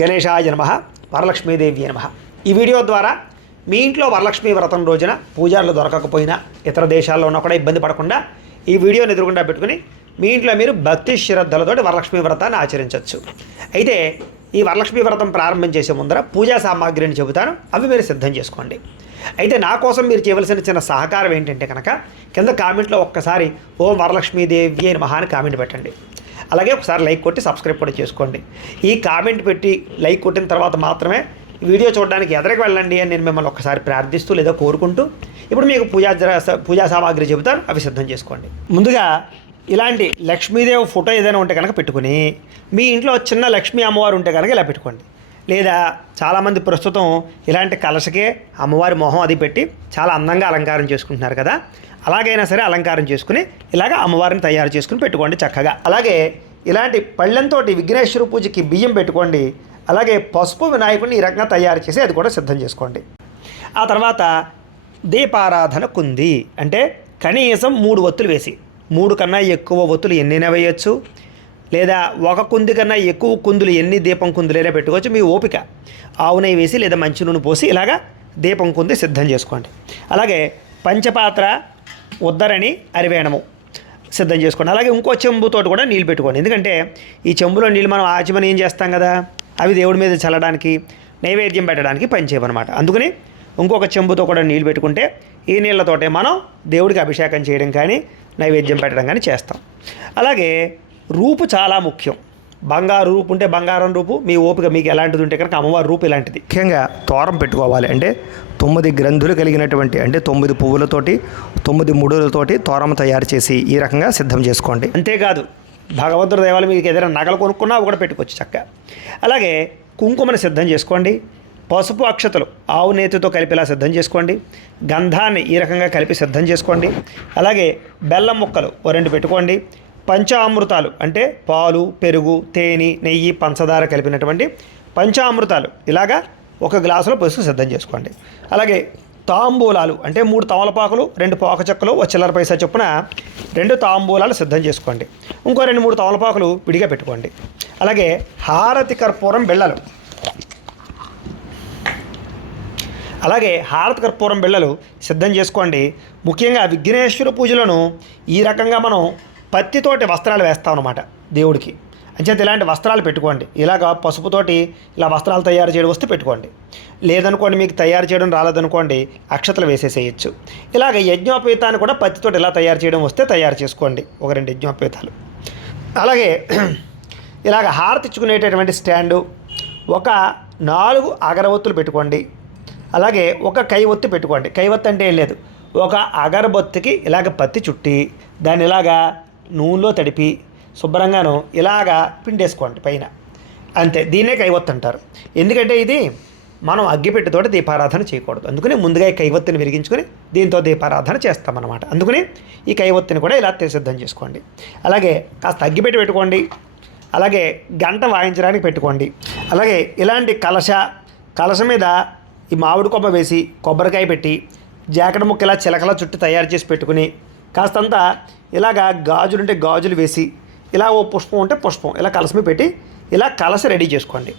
గణేశాయ నమః, వరలక్ష్మీదేవి నమః. ఈ వీడియో ద్వారా మీ ఇంట్లో వరలక్ష్మీ వ్రతం రోజున పూజారులు దొరకకపోయినా ఇతర దేశాల్లో ఉన్నా కూడా ఇబ్బంది పడకుండా ఈ వీడియోని ఎదురుగుండా పెట్టుకుని మీ ఇంట్లో మీరు భక్తి శ్రద్ధలతోటి వరలక్ష్మీ వ్రతాన్ని ఆచరించవచ్చు. అయితే ఈ వరలక్ష్మీ వ్రతం ప్రారంభం చేసే ముందర పూజా సామాగ్రిని చెబుతాను, అవి మీరు సిద్ధం చేసుకోండి. అయితే నా కోసం మీరు చేయవలసిన చిన్న సహకారం ఏంటంటే కనుక కింద కామెంట్లో ఒక్కసారి ఓం వరలక్ష్మీదేవి నమః అని కామెంట్ పెట్టండి. అలాగే ఒకసారి లైక్ కొట్టి సబ్స్క్రైబ్ కూడా చేసుకోండి. ఈ కామెంట్ పెట్టి లైక్ కొట్టిన తర్వాత మాత్రమే వీడియో చూడడానికి ఎదరికి వెళ్ళండి అని నేను మిమ్మల్ని ఒక్కసారి ప్రార్థిస్తూ లేదా కోరుకుంటూ ఇప్పుడు మీకు పూజా సామాగ్రి చెబుతాను, అవి సిద్ధం చేసుకోండి. ముందుగా ఇలాంటి లక్ష్మీదేవి ఫోటో ఏదైనా ఉంటే కనుక పెట్టుకుని మీ ఇంట్లో చిన్న లక్ష్మీ అమ్మవారు ఉంటే కనుక ఇలా పెట్టుకోండి. లేదా చాలామంది ప్రస్తుతం ఇలాంటి కలశకే అమ్మవారి మొహం అది పెట్టి చాలా అందంగా అలంకారం చేసుకుంటున్నారు కదా, అలాగైనా సరే అలంకారం చేసుకుని ఇలాగ అమ్మవారిని తయారు చేసుకుని పెట్టుకోండి చక్కగా. అలాగే ఇలాంటి పళ్ళెంతో విఘ్నేశ్వర పూజకి బియ్యం పెట్టుకోండి. అలాగే పసుపు వినాయకుడిని ఈ రకంగా తయారు చేసి అది కూడా సిద్ధం చేసుకోండి. ఆ తర్వాత దీపారాధన కుంది అంటే కనీసం 3 ఒత్తులు వేసి, 3 కన్నా ఎక్కువ ఒత్తులు ఎన్నైనా వేయచ్చు, లేదా ఒక కుంది కన్నా ఎక్కువ కుందులు ఎన్ని దీపం కుందులైనా పెట్టుకోవచ్చు, మీ ఓపిక. ఆవు నెయ్యి వేసి లేదా మంచి నూనె పోసి ఇలాగా దీపం కుంది సిద్ధం చేసుకోండి. అలాగే పంచపాత్ర ఉద్దరణి అరివేణము సిద్ధం చేసుకోండి. అలాగే ఇంకో చెంబుతోటి కూడా నీళ్ళు పెట్టుకోండి. ఎందుకంటే ఈ చెంబులో నీళ్ళు మనం ఆచమని ఏం చేస్తాం కదా, అవి దేవుడి మీద చల్లడానికి నైవేద్యం పెట్టడానికి పనిచేయమన్నమాట. అందుకని ఇంకొక చెంబుతో కూడా నీళ్ళు పెట్టుకుంటే ఈ నీళ్ళతోటే మనం దేవుడికి అభిషేకం చేయడం కానీ నైవేద్యం పెట్టడం కానీ చేస్తాం. అలాగే రూపు చాలా ముఖ్యం. బంగారు రూపు ఉంటే బంగారం రూపు, మీ ఓపిక మీకు ఎలాంటిది ఉంటే కనుక అమ్మవారి రూపు ఇలాంటిది. ముఖ్యంగా తోరం పెట్టుకోవాలి. అంటే 9 గ్రంథులు కలిగినటువంటి, అంటే 9 పువ్వులతోటి 9 ముడులతోటి తోరం తయారు చేసి ఈ రకంగా సిద్ధం చేసుకోండి. అంతేకాదు భగవంతుడి దయవల్ల మీకు ఏదైనా నగలు కొనుక్కున్నా అవి కూడా పెట్టుకోవచ్చు చక్కగా. అలాగే కుంకుమని సిద్ధం చేసుకోండి. పసుపు అక్షతలు ఆవు నేతితో కలిపి ఇలా సిద్ధం చేసుకోండి. గంధాన్ని ఈ రకంగా కలిపి సిద్ధం చేసుకోండి. అలాగే బెల్లం ముక్కలు 2 పెట్టుకోండి. పంచామృతాలు అంటే పాలు, పెరుగు, తేనె, నెయ్యి, పంచదార కలిపినటువంటి పంచామృతాలు ఇలాగా 1 గ్లాసులో పసుపు సిద్ధం చేసుకోండి. అలాగే తాంబూలాలు అంటే 3 తమలపాకులు, 2 పోక చెక్కలు, 1 చిల్లర పైసా చొప్పున 2 తాంబూలాలు సిద్ధం చేసుకోండి. ఇంకో 2-3 తమలపాకులు విడిగా పెట్టుకోండి. అలాగే హారతి కర్పూరం బిళ్ళలు, సిద్ధం చేసుకోండి. ముఖ్యంగా విఘ్నేశ్వర పూజలను ఈ రకంగా మనం పత్తితోటి వస్త్రాలు వేస్తాం అన్నమాట దేవుడికి. అంచేత ఇలాంటి వస్త్రాలు పెట్టుకోండి. ఇలాగ పసుపుతోటి ఇలా వస్త్రాలు తయారు చేయడం వస్తే పెట్టుకోండి. లేదనుకోండి మీకు తయారు చేయడం రాలేదనుకోండి అక్షతలు వేసేసేయచ్చు. ఇలాగ యజ్ఞోపేతాన్ని కూడా పత్తితోటి ఇలా తయారు చేయడం వస్తే తయారు చేసుకోండి, 1-2 యజ్ఞోపేతాలు. అలాగే ఇలాగ హారతి ఇచ్చుకునేటటువంటి స్టాండు, 4 అగరవత్తులు పెట్టుకోండి. అలాగే 1 కైవొత్తి పెట్టుకోండి. కైవత్తి అంటే ఏం లేదు, 1 అగరబొత్తికి ఇలాగ పత్తి చుట్టి దాన్ని ఇలాగా నూనెలో తడిపి శుభ్రంగాను ఇలాగా పిండేసుకోండి పైన. అంతే, దీన్నే కైవత్తు అంటారు. ఎందుకంటే ఇది మనం అగ్గిపెట్టెతోటి దీపారాధన చేయకూడదు. అందుకని ముందుగా ఈ కైవత్తిని విరిగించుకొని దీంతో దీపారాధన చేస్తామన్నమాట. అందుకని ఈ కైవత్తిని కూడా ఇలా సిద్ధం చేసుకోండి. అలాగే కాస్త అగ్గిపెట్టి పెట్టుకోండి. అలాగే గంట వాయించడానికి పెట్టుకోండి. అలాగే ఇలాంటి కలశ మీద ఈ మామిడి కొమ్మ వేసి కొబ్బరికాయ పెట్టి జాకెట్ ముక్క ఇలా చిలకలా చుట్టూ తయారు చేసి పెట్టుకుని కాస్తంతా ఇలాగా గాజులుంటే గాజులు వేసి ఇలా ఓ పుష్పం ఉంటే పుష్పం ఇలా కలస మీద పెట్టి ఇలా కలస రెడీ చేసుకోండి.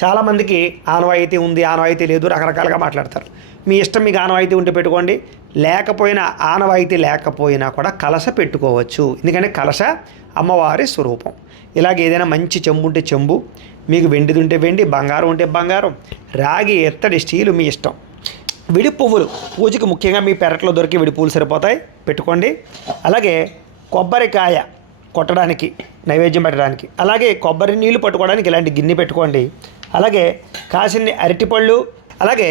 చాలామందికి ఆనవాయితీ ఉంది, ఆనవాయితీ లేదు, రకరకాలుగా మాట్లాడతారు. మీ ఇష్టం, మీకు ఆనవాయితీ ఉంటే పెట్టుకోండి. ఆనవాయితీ లేకపోయినా కూడా కలస పెట్టుకోవచ్చు. ఎందుకంటే కలస అమ్మవారి స్వరూపం. ఇలాగ ఏదైనా మంచి చెంబు ఉంటే చెంబు, మీకు వెండిది ఉంటే వెండి, బంగారం ఉంటే బంగారం, రాగి, ఎత్తడి, స్టీలు మీ ఇష్టం. విడి పువ్వులు పూజకి ముఖ్యంగా మీ పెరట్లో దొరికి విడి పువ్వులు సరిపోతాయి, పెట్టుకోండి. అలాగే కొబ్బరికాయ కొట్టడానికి నైవేద్యం పెట్టడానికి, అలాగే కొబ్బరి నీళ్ళు పట్టుకోవడానికి ఇలాంటి గిన్నె పెట్టుకోండి. అలాగే కాసిన్ని అరటిపళ్ళు, అలాగే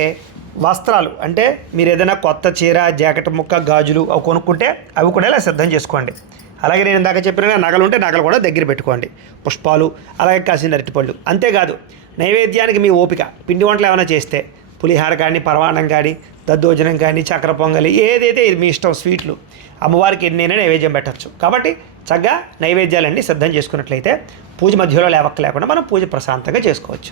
వస్త్రాలు అంటే మీరు ఏదైనా కొత్త చీర, జాకెట్ ముక్క, గాజులు అవి కొనుక్కుంటే అవి కూడా ఇలా సిద్ధం చేసుకోండి. అలాగే నేను ఇందాక చెప్పిన నగలు ఉంటే నగలు కూడా దగ్గర పెట్టుకోండి. పుష్పాలు, అలాగే కాసిన అరటిపళ్ళు. అంతేకాదు నైవేద్యానికి మీ ఓపిక, పిండి వంటలు ఏమైనా చేస్తే పులిహార కానీ, పరమాన్నం కానీ, దద్దోజనం కానీ, చక్కెర పొంగలి, ఏదైతే ఇది మీ ఇష్టం, స్వీట్లు అమ్మవారికి ఎన్నైనా నైవేద్యం పెట్టచ్చు. కాబట్టి చక్కగా నైవేద్యాలన్నీ సిద్ధం చేసుకున్నట్లయితే పూజ మధ్యలో లేకుండా మనం పూజ ప్రశాంతంగా చేసుకోవచ్చు.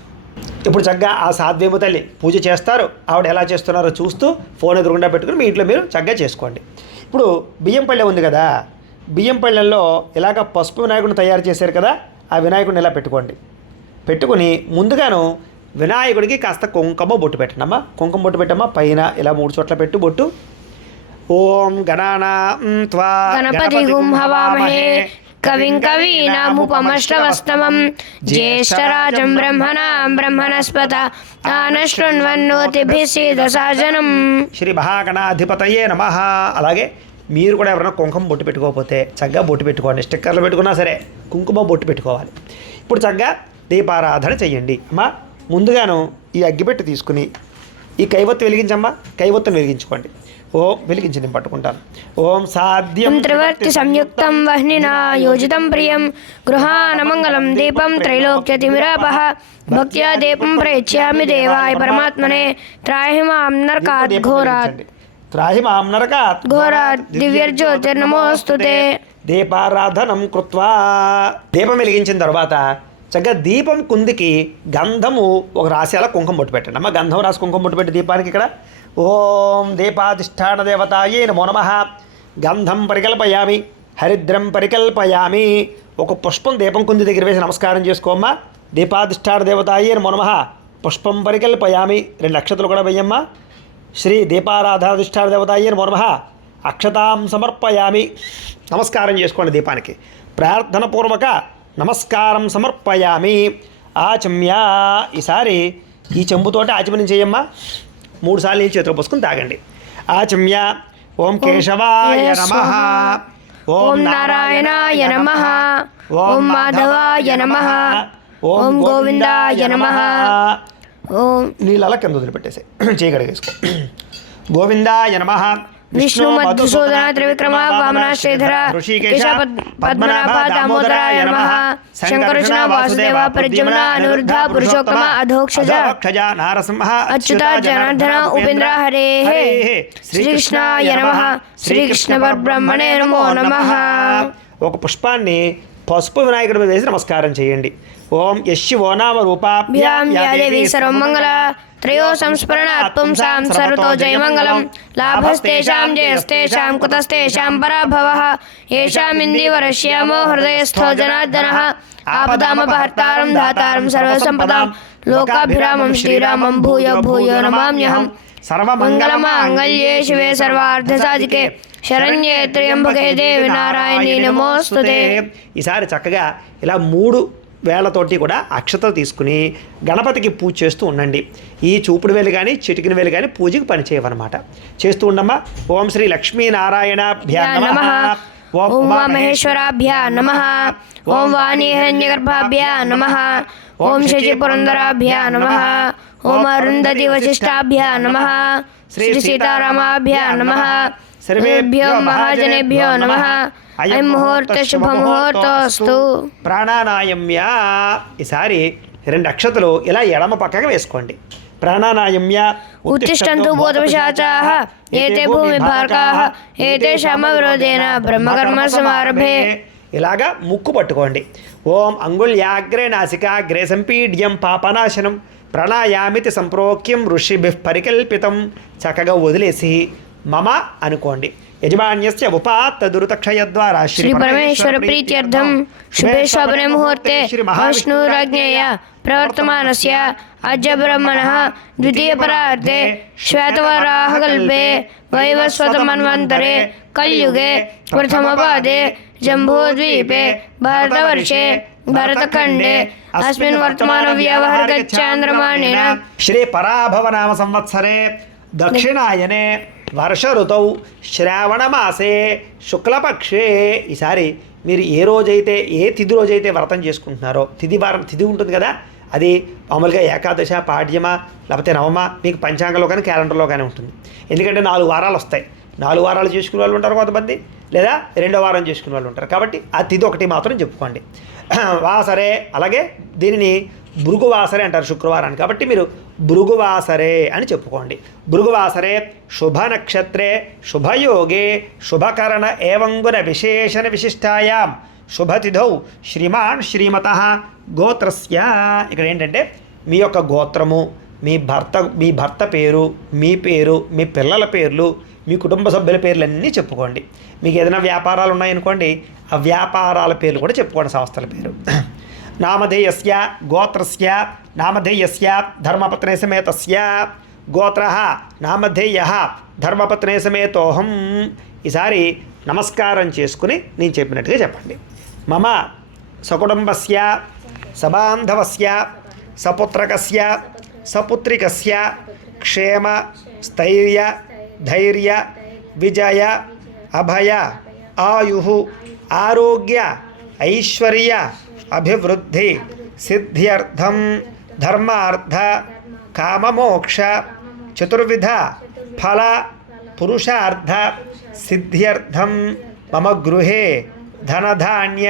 ఇప్పుడు చక్కగా ఆ సాధ్వేమ తల్లి పూజ చేస్తారు, ఆవిడ ఎలా చేస్తున్నారో చూస్తూ ఫోన్ ఎదురుగుండా పెట్టుకుని మీ ఇంట్లో మీరు చక్కగా చేసుకోండి. ఇప్పుడు బియ్యం పళ్ళె ఉంది కదా, బియ్యం పళ్ళెల్లో ఇలాగ పసుపు వినాయకుడిని తయారు చేశారు కదా, ఆ వినాయకుడిని ఇలా పెట్టుకోండి. పెట్టుకుని ముందుగాను వినాయకుడికి కాస్త కుంకుమ బొట్టు పెట్టండి అమ్మా. కుంకుమ బొట్టు పెట్టమ్మా. పైన ఇలా 3 చోట్ల పెట్టు బొట్టు. ఓం గణానాం త్వా గణపతిగుం హవామహే కవిం కవీనాముపమశ్రవస్తమం జ్యేష్ఠరాజం బ్రహ్మణస్పత ఆనశృణ్వన్నోతిభిः సీదసాజనం. శ్రీ మహాగణాధిపతయే నమః. అలాగే మీరు కూడా ఎవరైనా కుంకుమ బొట్టు పెట్టుకోకపోతే చక్కగా బొట్టు పెట్టుకోండి. స్టిక్కర్లు పెట్టుకున్నా సరే కుంకుమ బొట్టు పెట్టుకోవాలి. ఇప్పుడు చక్కగా దీపారాధన చెయ్యండి అమ్మా. ముందుగాను ఈ అగ్గిపెట్టి తీసుకుని ఈ కైవత్తు వెలిగించమ్మా. కైవత్తును వెలిగించుకోండి. ఓం వెలిగించి పట్టుకుంటాను. ఓం సాధ్యం త్రివర్తి సంయుక్తం వహ్నినా యోజితం ప్రియం గృహానమంగళం దీపం త్రైలోక్యతిమిరాపః భక్త్యా దీపం ప్రయచ్యామి దేవాయ పరమాత్మనే త్రాహి మాం నరకాత్ ఘోరాత్ త్రాహి మాం నరకాత్ ఘోరాత్ దివ్యర్జ్యోతిర్నమోస్తుతే. దీపారాధనం కృత్వా దీపం వెలిగించిన తర్వాత చక్కగా దీపం కుందికి గంధము ఒక రాశి అలా కుంకుమ బొట్టు పెట్టండి అమ్మ. గంధం రాసి కుంకుమ బొట్టు పెట్టి దీపానికి ఇక్కడ ఓం దీపాధిష్టాన దేవతాయే నమో నమః. గంధం పరికల్పయామి హరిద్రం పరికల్పయామి. ఒక పుష్పం దీపం కుంది దగ్గర వేసి నమస్కారం చేసుకోమ్మా. దీపాధిష్టాన దేవతాయే నమో నమః. పుష్పం పరికల్పయామి. 2 అక్షతలు కూడా వేయమ్మా. శ్రీ దీపారాధాధిష్టాన దేవతాయే నమో నమః. అక్షతాం సమర్పయామి. నమస్కారం చేసుకోండి దీపానికి. ప్రార్థనపూర్వక నమస్కారం సమర్పయామి. ఆచమ్య. ఈసారి ఈ చెంబుతోటి ఆచమనం చేయమ్మా. 3 సార్లు ఈ చేతిలో పోసుకుని తాగండి. ఆచమ్య. ఓం కేశవాయ నమః. ఓం నారాయణాయ నమః. ఓం మాధవాయ నమః. ఓం గోవిందాయ నమః. ఓం నీళ్ళ కింద వదిలిపెట్టేసి చేయగడిగేసుకో. గోవిందాయ నమః. విష్ణు మధుసూదన త్రివిక్రమ వామన శ్రీధర ఋషికేశ పద్మనాభ దామోదరాయ నమః. శంకరుషణ వాసుదేవ ప్రద్యుమ్న అనిరుద్ధ పురుషోత్తమ అధోక్షజ నారసింహ అచ్యుత జనార్దన ఉపేంద్ర హరే శ్రీకృష్ణాయ నమః. శ్రీకృష్ణ పరబ్రహ్మణే నమో నమః. ఒక పుష్పాన్ని పసుపు వినాయకుడి మీద వేసి నమస్కారం చేయండి. ఓం యశివో నామ రూపాభ్యాం యా దేవి సర్వమంగళ త్రయో సంస్మరణాత్ పుంసాం సర్వతో జయమంగళం. లాభస్తేషాం జయస్తేషాం కుతస్తేషాం పరాభవః. ఏషామిందీవరశ్యామో హృదయస్థో జనార్దనః. ఆపదామపహర్తారం ధాతారం సర్వసంపదాం లోకాభిరామం శ్రీరామం భూయో భూయో నమామ్యహం. సర్వమంగళమాంగళ్యే శివే సర్వార్థసాధికే శరణ్యే త్ర్యంబకే దేవి నారాయణీ నమోస్తుతే. ఈసారి చక్కగా ఇలా 3 వేళ్లతోటి కూడా అక్షతలు తీసుకుని గణపతికి పూజ చేస్తూ ఉండండి. ఈ చూపుడు వేలు కానీ చిటికిన వేలు కానీ పూజకి పనిచేయవన్నమాట. చేస్తూ ఉండమ్మా. ఓం శ్రీ లక్ష్మీనారాయణాభ్యా నమః. ఓం ఉమామహేశ్వరాభ్యా నమః. ఓం వాణీహిరణ్యగర్భాభ్యా నమః. ఓం శశిపురందరాభ్యా నమః. ఓం అరుంధతి వశిష్టాభ్యా నమః. శ్రీ సీతారామాభ్యా నమః. సర్వేభ్యో మహాజనేభ్యో నమః. అయం ముహూర్త శుభముహూర్తోస్తు. ప్రాణానాయమ్య. ఈసారి 2 అక్షతలు ఇలా ఎడమ పక్కగా వేసుకోండి. ప్రాణానాయమ్య. ఉత్తిష్టంతు భూతపిశాచాః ఏతే భూమి భారకాః ఏతేషాం విరోధేన బ్రహ్మకర్మ సమారభే. ఇలాగా ముక్కు పట్టుకోండి. ఓం అంగుళ్యాగ్రే నాసికాగ్రే సంపీడ్యం పాపనాశనం ప్రణాయామితి సంప్రోక్యం ఋషిభిః పరికల్పితం. చక్కగా వదిలేసి మమ అనుకోండి. యజమాన్యస్య ఉపాత్తదురుతక్షయ ద్వారా శ్రీ పరమేశ్వర ప్రీత్యర్థం శుభే శోభనే ముహూర్తే విష్ణురాజ్ఞేయ ప్రవర్తమానస్య అద్య బ్రహ్మణః ద్వితీయ పరార్ధే శ్వేతవరాహకల్పే వైవస్వతమన్వంతరే కలియుగే ప్రథమపాదే జంబూద్వీపే భారతవర్షే భరతఖండే అస్మిన్ వర్తమాన వ్యవహర్గచ్చాంద్రమాణేన శ్రీ పరాభవ నామ సంవత్సరే దక్షిణాయనే వర్ష ఋతౌ శ్రావణమాసే శుక్లపక్షే. ఈసారి మీరు ఏ రోజైతే ఏ తిథి రోజైతే వ్రతం చేసుకుంటున్నారో తిథి ఉంటుంది కదా, అది మామూలుగా ఏకాదశ పాడ్యమ లేకపోతే నవమ మీకు పంచాంగంలో కానీ క్యాలెండర్లో కానీ ఉంటుంది. ఎందుకంటే 4 వారాలు వస్తాయి. 4 వారాలు చేసుకునే వాళ్ళు ఉంటారు కొంతమంది, లేదా 2వ వారం చేసుకునే వాళ్ళు ఉంటారు. కాబట్టి ఆ తిథి ఒకటి మాత్రం చెప్పుకోండి. వాసరే. అలాగే దీనిని భృగువాసరే అంటారు శుక్రవారాన్ని. కాబట్టి మీరు భృగువాసరే అని చెప్పుకోండి. భృగువాసరే శుభ నక్షత్రే శుభయోగే శుభకరణ ఏవంగున విశేషణ విశిష్టాయాం శుభతిథౌ శ్రీమాన్ శ్రీమతః గోత్రస్య. ఇక్కడ ఏంటంటే మీ యొక్క గోత్రము, మీ భర్త పేరు, మీ పేరు, మీ పిల్లల పేర్లు, మీ కుటుంబ సభ్యుల పేర్లన్నీ చెప్పుకోండి. మీకు ఏదైనా వ్యాపారాలు ఉన్నాయనుకోండి, ఆ వ్యాపారాల పేర్లు కూడా చెప్పుకోండి, సంస్థల పేరు. నామధేయస్య గోత్రస్య నామధేయస్య ధర్మపత్నే సమేతస్య గోత్రః నామధేయః ధర్మపత్నే సమేతోహం. ఈసారి నమస్కారం చేసుకుని నేను చెప్పినట్టుగా చెప్పండి. మమ సకుటుంబస్య సబాంధవస్య సపుత్రకస్య సపుత్రికస్య క్షేమ స్థైర్య ధైర్య విజయ అభయ ఆయు ఆరోగ్య ఐశ్వర్య అభివృద్ధి సిద్ధ్యర్థం ధర్మార్థ కామమోక్ష చతుర్విధ ఫల పురుషార్థ సిద్ధ్యర్థం మమ గృహే ధనధాన్య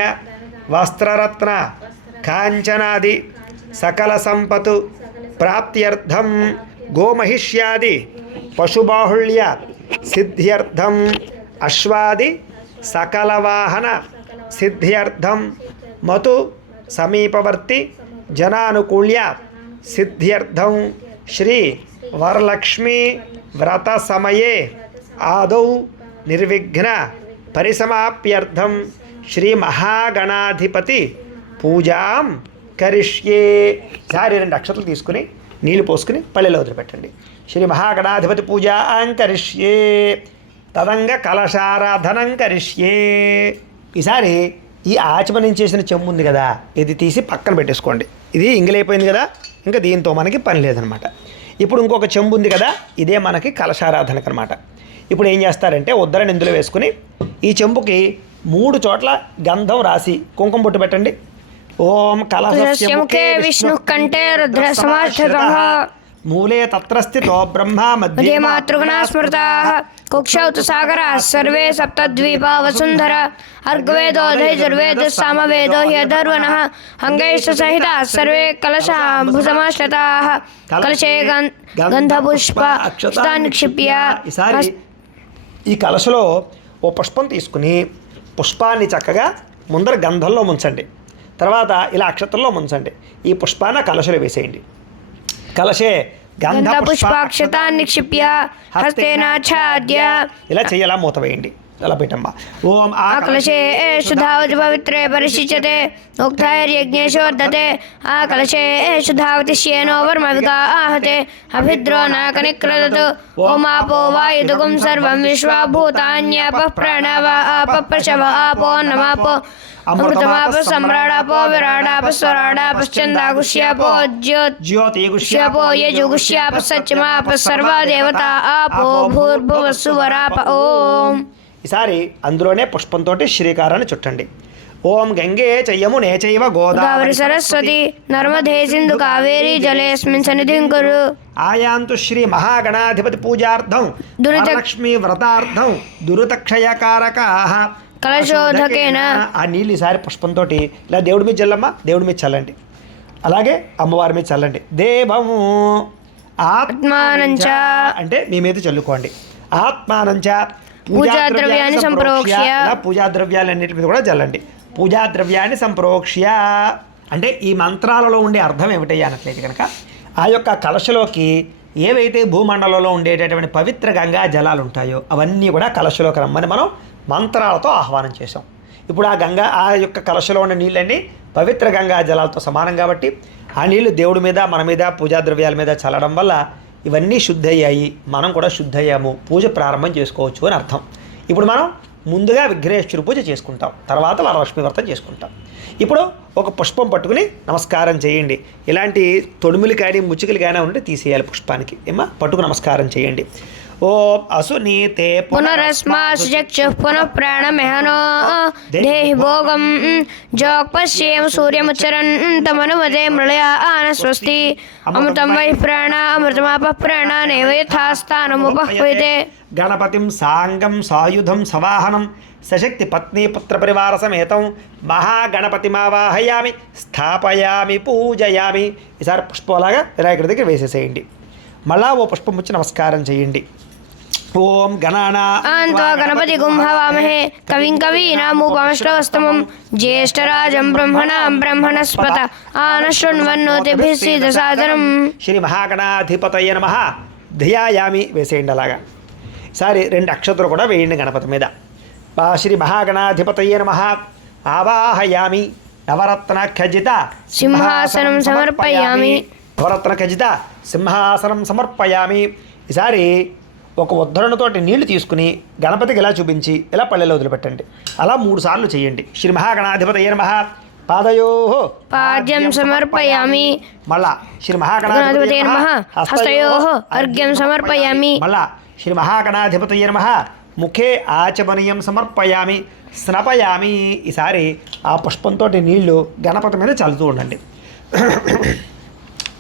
వస్త్రరత్న కాంచనాది సకల సంపతు ప్రాప్త్యర్థం గోమహిష్యాది పశుబాహుళ్య సిద్ధ్యర్థం అశ్వాది సకలవాహన సిద్ధ్యర్థం మతు సమీపవర్తి జనానుకూల్య సిద్ధ్యర్థం శ్రీ వరలక్ష్మీ వ్రత సమయే ఆదౌ నిర్విఘ్న పరిసమాప్యర్థం శ్రీ మహాగణాధిపతి పూజాం కరిష్యే. సారి 2 అక్షతలు తీసుకుని నీళ్లు పోసుకుని పల్లెలో వదిలిపెట్టండి. శ్రీ మహాగణాధిపతి పూజాం కరిష్యే తదంగ కలశారాధనం కరిష్యే. ఈసారి ఈ ఆచమనం చేసిన చెంబు ఉంది కదా, ఇది తీసి పక్కన పెట్టేసుకోండి. ఇది ఇంగిలైపోయింది కదా, ఇంకా దీంతో మనకి పని లేదనమాట. ఇప్పుడు ఇంకొక చెంబు ఉంది కదా, ఇదే మనకి కలశారాధనకు అనమాట. ఇప్పుడు ఏం చేస్తారంటే ఉద్దరని ఇందులో వేసుకుని ఈ చెంబుకి 3 చోట్ల గంధం రాసి కుంకుమ బొట్టు పెట్టండి. ఓం కలశస్య ముఖే విష్ణు కంఠే రుద్ర సమాశ్రితః మూలే తత్ర స్థితో బ్రహ్మ మధ్యే మాతృగణా స్మృతాః కుక్షౌ తు సాగరాः సర్వే సప్తద్వీపా వసుంధరా అర్గ్వేదో ధైర్వేదో సామవేదో హ్యధర్వణః అంగైశ్చ సహితాः సర్వే కలశాంబుసమాశ్రితాः కలశే గంధపుష్ప అక్షతాన్ నిక్షిప్య. ఈసారి ఈ కలశలో ఓ పుష్పం తీసుకుని పుష్పాన్ని చక్కగా ముందర గంధంలో ముంచండి. తర్వాత ఇలా అక్షతల్లో ముంచండి. ఈ పుష్పాన్ని కలశలో వేసేయండి. కలశే గంధపుష్పాక్షతాన్ నిక్షిప్య హస్తేనాఛాద్య. ఇలా చెయ్యాలా, మూత వేయండి. అలా పెట్టమ్మా. ఓం ఆకలశే శుధావతి పవిత్రే పరిశిచ్యతే ఉక్తైర్యజ్ఞేశోర్ధతే ఆకలశే శుధావతి శ్యేనో వర్మవిగా ఆహతే అభిద్రో నాకనిక్రదతు ఓమాపో వాయుదుగుం సర్వం విశ్వభూతాన్యాపః ప్రణవ ఆపః ఆపో నమాపో అమృతమాప సమ్రాడాపో విరాడాప స్వరాడాపశ్చందాగుష్యాపో జ్యోతిగుష్యాపో యజుగుష్యాప సత్యమాప సర్వా దేవతా ఆపో భూర్భువస్సు వరాప. ఓం. ఈసారి అందులోనే పుష్పంతో శ్రీకారాన్ని చుట్టండి. ఓం గంగే చయమునే చైవ గోదావరి సరస్వతి నర్మదే సింధు కావేరీ జలేస్మిన్ సన్నిధిం కురు. ఆయాంతు శ్రీ మహాగణాధిపతి పూజార్థం లక్ష్మీ వ్రతార్థం దురితక్షయకారకాః కలశోదకేన. ఆ నీళ్ళు ఈసారి పుష్పంతో ఇలా దేవుడి మీద చల్లమ్మా, దేవుడి మీద చల్లండి. అలాగే అమ్మవారి మీద చల్లండి. దేవము ఆత్మానంచ అంటే మీ మీద చల్లుకోండి. ఆత్మానంచ పూజా ద్రవ్యాన్ని సంప్రోక్ష్య. పూజా ద్రవ్యాలన్నిటి మీద కూడా చల్లండి. పూజా ద్రవ్యాన్ని సంప్రోక్ష్య అంటే ఈ మంత్రాలలో ఉండే అర్థం ఏమిటయ్యా అన్నట్లయితే కనుక ఆ యొక్క కలశలోకి ఏవైతే భూమండలంలో ఉండేటటువంటి పవిత్ర గంగా జలాలు ఉంటాయో అవన్నీ కూడా కలశలోకి రమ్మని మనం మంత్రాలతో ఆహ్వానం చేశాం. ఇప్పుడు ఆ యొక్క కలశలో ఉన్న నీళ్ళన్నీ పవిత్ర గంగా జలాలతో సమానం కాబట్టి ఆ నీళ్లు దేవుడి మీద మన మీద పూజా ద్రవ్యాల మీద చల్లడం వల్ల ఇవన్నీ శుద్ధి అయ్యాయి, మనం కూడా శుద్ధి అయ్యాము, పూజ ప్రారంభం చేసుకోవచ్చు అని అర్థం. ఇప్పుడు మనం ముందుగా విఘ్నేశ్వర పూజ చేసుకుంటాం, తర్వాత వరలక్ష్మి వ్రతం చేసుకుంటాం. ఇప్పుడు ఒక పుష్పం పట్టుకుని నమస్కారం చేయండి. ఇలాంటి తొడుములు కానీ ముచ్చుకలు కానీ ఉంటే తీసేయాలి పుష్పానికి. ఏమా పట్టుకు నమస్కారం చేయండి. ఓం అసునీతే పునరస్మాచక్షు పునః ప్రాణమహనో దేహి భోగం జోక్పశ్యేమ సూర్యముచ్చరన్ తమనుమతే మృళయా ఆన స్వస్తి అమృతం వై ప్రాణ అమృతమాప ప్రాణానేవ యథాస్థానముపహ్వతే. గణపతిం సాంగం సాయుధం సవాహనం సశక్తి పత్ని పుత్ర పరివార సమేతం మహాగణపతిమావాహయామి స్థాపయామి పూజయామి. ఈసారి పుష్పంలాగా వినాయకుడి దగ్గర వేసేసేయండి. మళ్ళా ఓ పుష్పం వచ్చి నమస్కారం చేయండి. ఓం గణానా గణపతి గుంహవామహే కవిం కవీనాముపమశ్రవస్తమం జ్యేష్ఠరాజం బ్రహ్మణాం బ్రహ్మణస్పత ఆనశృణ్వన్నోతిభిः సిద్ధసాదనం. శ్రీ మహాగణాధిపతయ నమః ధ్యాయామి వేసేయండి. అలాగా సారి 2 అక్షతలు కూడా వేయండి గణపతి మీద. శ్రీ మహాగణాధిపతయ నమః ఆవాహయామి నవరత్న ఖజిత సింహాసనం సమర్పయామి. నవరత్న ఖజిత సింహాసనం సమర్పయామి. ఈసారి ఒక ఉద్ధరణతోటి నీళ్లు తీసుకుని గణపతికి ఇలా చూపించి ఇలా పల్లెలో వదిలిపెట్టండి. అలా 3 సార్లు చేయండి. శ్రీ మహాగణాధిపతయే నమః. పాదయో పాద్యం సమర్పయామి. మళ్ళా శ్రీ మహాగణాధిపతయే నమః. హస్తయో అర్ఘ్యం సమర్పయామి. మళ్ళా శ్రీ మహాగణాధిపతయే నమః. ముఖే ఆచమనీయం సమర్పయామి. స్నపయామి. ఈసారి ఆ పుష్పంతో నీళ్లు గణపతి మీద చల్లుతూ ఉండండి.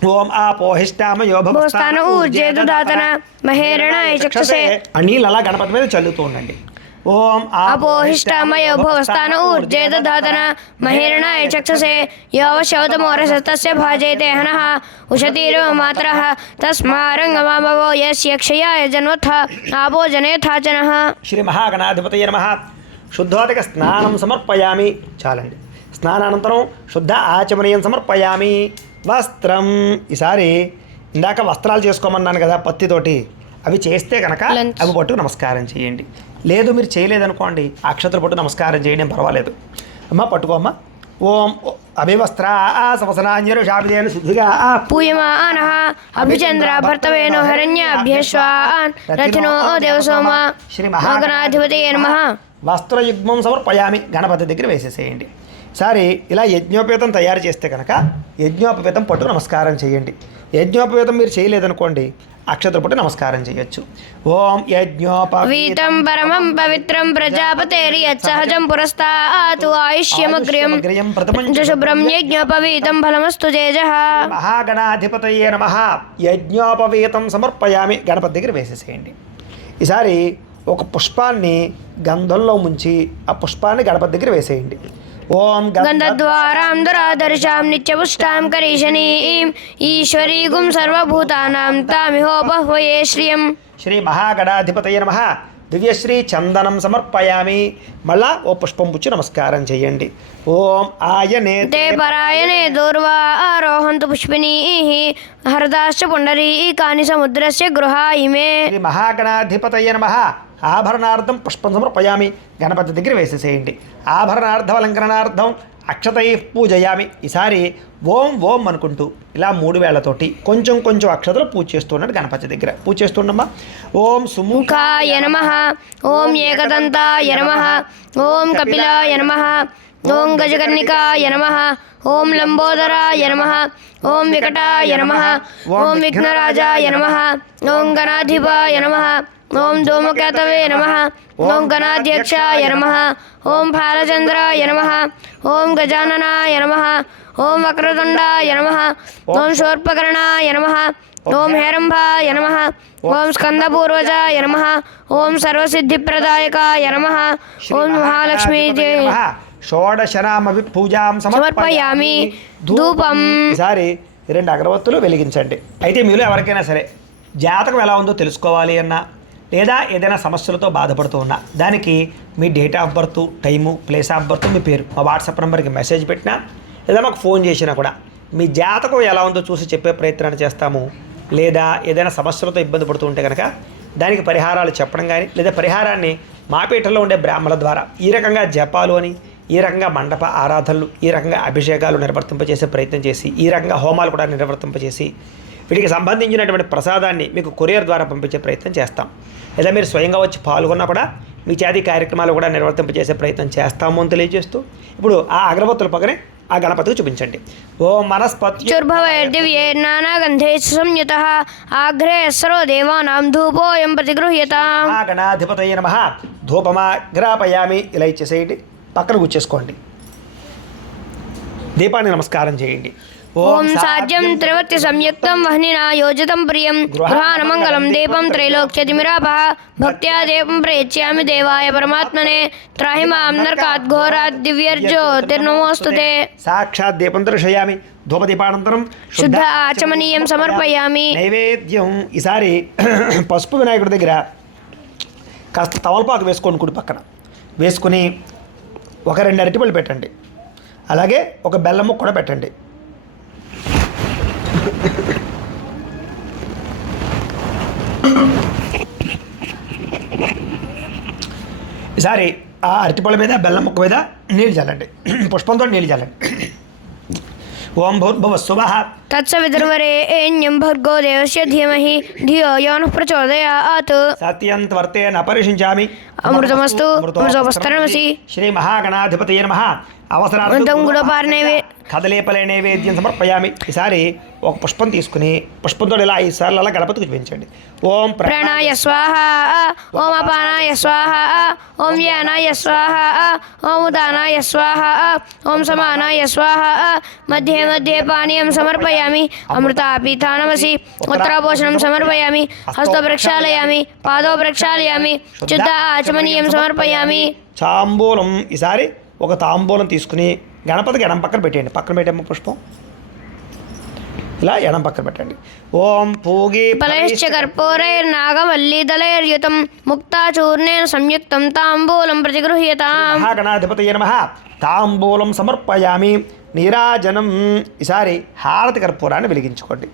ఓం ఆపోహిష్టామయో భవస్థాన ఊర్జేదుదాతన మహేరణాయ చక్షసే. ఆ నీళ్ళు అలా గణపతి మీద చల్లుతూ ఉండండి. ఓం అపోహిష్టామయో భవస్థాన ఊర్జేదుదాతన మహేరణాయ చక్షసే. యోవశవతమోరసస్తస్య భాజయతే హనః ఉషతీరో మాతరః తస్మారంగమామవో యస్య క్షయాయ జన్మథ ఆపో జనేథాచనః. శ్రీ మహాగణాధిపతయే నమః. శుద్ధోదక స్నానం సమర్పయామి. చాలండి. స్నానానంతరం శుద్ధ ఆచమనీయం సమర్పయామి. వస్త్రం. ఈసారి ఇందాక వస్త్రాలు చేసుకోమన్నాను కదా పత్తితోటి, అవి చేస్తే కనుక అవి పట్టు నమస్కారం చేయండి. లేదు మీరు చేయలేదనుకోండి అక్షతలు పట్టు నమస్కారం చేయండి, పర్వాలేదు. అమ్మ పట్టుకోమ్మ. ఓం అభివస్త్ర సమసనాంజరుషాభిదేను శుద్ధిగా పూయమానః అభిచంద్ర భర్తవేనో హరణ్యాభ్యశ్వాన్ రథినో దేవసోమ. శ్రీ మహాగణాధిపతయే నమః. వస్త్రయుగ్మం సమర్పయామి. గణపతి దగ్గర వేసేసేయండి. సరే ఇలా యజ్ఞోపేతం తయారు చేస్తే కనుక యజ్ఞోపవేతం పట్టు నమస్కారం చేయండి. యజ్ఞోపవేతం మీరు చేయలేదనుకోండి అక్షతలు పట్టు నమస్కారం చేయొచ్చు. ఓం యజ్ఞోపవీతం పరమం పవిత్రం ప్రజాపతేర్యత్సహజం పురస్తాతు ఆయుష్యమగ్ర్యం శుభ్రం యజ్ఞోపవీతం ఫలమస్తు తేజః. మహాగణాధిపతయే నమః. యజ్ఞోపవీతం సమర్పయామి. గణపతి దగ్గర వేసేసేయండి. ఈసారి ఒక పుష్పాన్ని గంధంలో ముంచి ఆ పుష్పాన్ని గణపతి దగ్గర వేసేయండి. ఓం గంధద్వారాం దురాదర్శాం నిత్యపుష్టాం కరీషణీం ఈశ్వరీగుం సర్వభూతానాం తామిహోపహ్వయే శ్రియం. శ్రీ మహాగణాధిపతయే నమః. దివ్యశ్రీ చందనం సమర్పయామి. మళ్ళా ఓ పుష్పం పుచ్చి నమస్కారం చేయండి. ఓం ఆయనే తే పరాయణే దూర్వా ఆరోహంతు పుష్పినీః హరదాశ్చ పుండరీకాని సముద్రస్య గృహాయిమే. శ్రీ మహాగణాధిపతయే నమః. ఆభరణార్థం పుష్పం సమర్పయామి. గణపతి దగ్గర వేసేసేయండి. ఆభరణార్థం అక్షతై పూజయామి. ఈసారి ఓం ఓం అనుకుంటూ ఇలా 3 వేళ్లతోటి కొంచెం కొంచెం అక్షతలు పూజ చేస్తున్నాడు గణపతి దగ్గర. పూజ చేస్తుండమ్మా. ఓం సుముఖాయ నమః. ఓం ఏకదంతాయ నమః. ఓం కపిలాయ నమః. ఓం గజకర్ణికాయ నమః. ఓం లంబోదరాయ నమః. ఓం వికటాయ నమః. ఓం విఘ్నరాజాయ నమః. ఓం గణాధిపాయ నమః. ఓం ధూమకేతవే నమః. ఓం గణాధ్యక్షాయ నమః. ఓం బాలచంద్రాయ నమః. ఓం గజాననాయ నమః. ఓం వక్రతుండాయ నమః. ఓం శూర్పకర్ణాయ నమః. ఓం హేరంబాయ నమః. ఓం స్కందపూర్వజాయ నమః. ఓం సర్వసిద్ధిప్రదాయకాయ నమః. ఓం మహాలక్ష్మీ షోడశనామవి పూజాం సమర్పయామి. ధూపం. ఈసారి 2 అగరవత్తులు వెలిగించండి. అయితే మీలో ఎవరికైనా సరే జాతకం ఎలా ఉందో తెలుసుకోవాలి అన్నా లేదా ఏదైనా సమస్యలతో బాధపడుతూ ఉన్నా దానికి మీ date of birth, time, place of birth, మీ పేరు మా వాట్సాప్ నెంబర్కి మెసేజ్ పెట్టినా లేదా మాకు ఫోన్ చేసినా కూడా మీ జాతకం ఎలా ఉందో చూసి చెప్పే ప్రయత్నాన్ని చేస్తాము. లేదా ఏదైనా సమస్యలతో ఇబ్బంది పడుతూ ఉంటే కనుక దానికి పరిహారాలు చెప్పడం కానీ లేదా పరిహారాన్ని మా పీఠంలో ఉండే బ్రాహ్మణుల ద్వారా ఈ రకంగా జపాలు అని, ఈ రకంగా మండప ఆరాధనలు, ఈ రకంగా అభిషేకాలు నిర్వర్తింపజేసే ప్రయత్నం చేసి ఈ రకంగా హోమాలు కూడా నిర్వర్తింపజేసి వీటికి సంబంధించినటువంటి ప్రసాదాన్ని మీకు కొరియర్ ద్వారా పంపించే ప్రయత్నం చేస్తాం. లేదా మీరు స్వయంగా వచ్చి పాల్గొన్నా కూడా మీ చేతి కార్యక్రమాలు కూడా నిర్వర్తింపజేసే ప్రయత్నం చేస్తాము అని తెలియజేస్తూ ఇప్పుడు ఆ అగరబత్తుల పక్కనే ఆ గణపతికి చూపించండి. ఓం మనస్పత్యుర్భవైర్దివ్యైర్నానాగంధైః సంయుతః ఆగ్రే సర్వ దేవానాం ధూపోయం ప్రతిగృహ్యతాం. గణాధిపతయే నమః. ధూపమాగ్రాపయామి. ఇలా ఇచ్చేసేయండి. పక్కన కూర్చేసుకోండి. దీపాన్ని నమస్కారం చేయండి. ఓం సాధ్యం త్రివర్తి సంయుక్తం వహ్నినా యోజితం ప్రియం గృహానమంగళం దీపం త్రైలోక్యతిమిరాపః భక్త్యా దీపం ప్రయచ్యామి దేవాయ పరమాత్మనే త్రాహి మాం నరకాత్ ఘోరాత్ దివ్యర్జ్యోతిర్నమోస్తుతే. సాక్షాత్ దీపం దర్శయామి. ధూపదీపానంతరం శుద్ధ ఆచమనీయం సమర్పయామి. నైవేద్యం. ఈసారి పసుపు వినాయకుడి దగ్గర కాస్త తమలపాకు వేసుకోండి. కుడి పక్కన వేసుకుని ఒక 2 అరటిపళ్ళు పెట్టండి. అలాగే ఒక బెల్లం ముక్క కూడా పెట్టండి. ఈసారి ఆ అరటిపళ్ళ మీద బెల్లం ముక్క మీద నీళ్ళు చల్లండి. పుష్పంతో నీళ్ళు చల్లండి. ఓం భూర్భువస్సువః తత్సవితుర్వరేణ్యం భర్గో దేవస్య ధీమహి ధియో యో నః ప్రచోదయాత్. సత్యం త్వర్తేన పరిశించామి. అమృతమస్తు అమృతోపస్తరణమసి. శ్రీ మహాగణాధిపతయే నమః. అవసరార్థం కదలేపలే నైవేద్యం సమర్పయామి. ఈసారి ఒక పుష్పం తీసుకుని పుష్పంతో ఇలా 5 సార్లు అలా గణపతికి చూపించండి. ఓం ప్రాణాయ స్వాహ, ఓం అపానాయ స్వాహ, ఓం యానాయ స్వాహ, ఓం ఉదానాయ స్వాహ, ఓం సమానాయ స్వాహ. మధ్యే మధ్యే పానీయం సమర్పయామి. అమృతాపీఠానమసి. ఉత్తరాపోషణం సమర్పయామి. హస్తో ప్రక్షాళయామి. పాదో ప్రక్షాళయామి. శుద్ధ ఆచమనీయం సమర్పయామి. తాంబూలం. ఈసారి ఒక తాంబూలం తీసుకుని గణపతికి ఎడం పక్కన పెట్టండి. పక్కన పెట్టేమ్మ పుష్పం ఇలా ఎడం పక్కన పెట్టండి. ఓం పూగి ఫలైశ్చ కర్పూరైర్నాగవల్లీదళైర్యుతం ముక్తాచూర్ణేన సంయుక్తం తాంబూలం ప్రతిగృహ్యతాం. మహాగణాధిపతయే నమః. తాంబూలం సమర్పయామి. నీరాజనం. ఈసారి హారతి కర్పూరాన్ని వెలిగించుకోండి.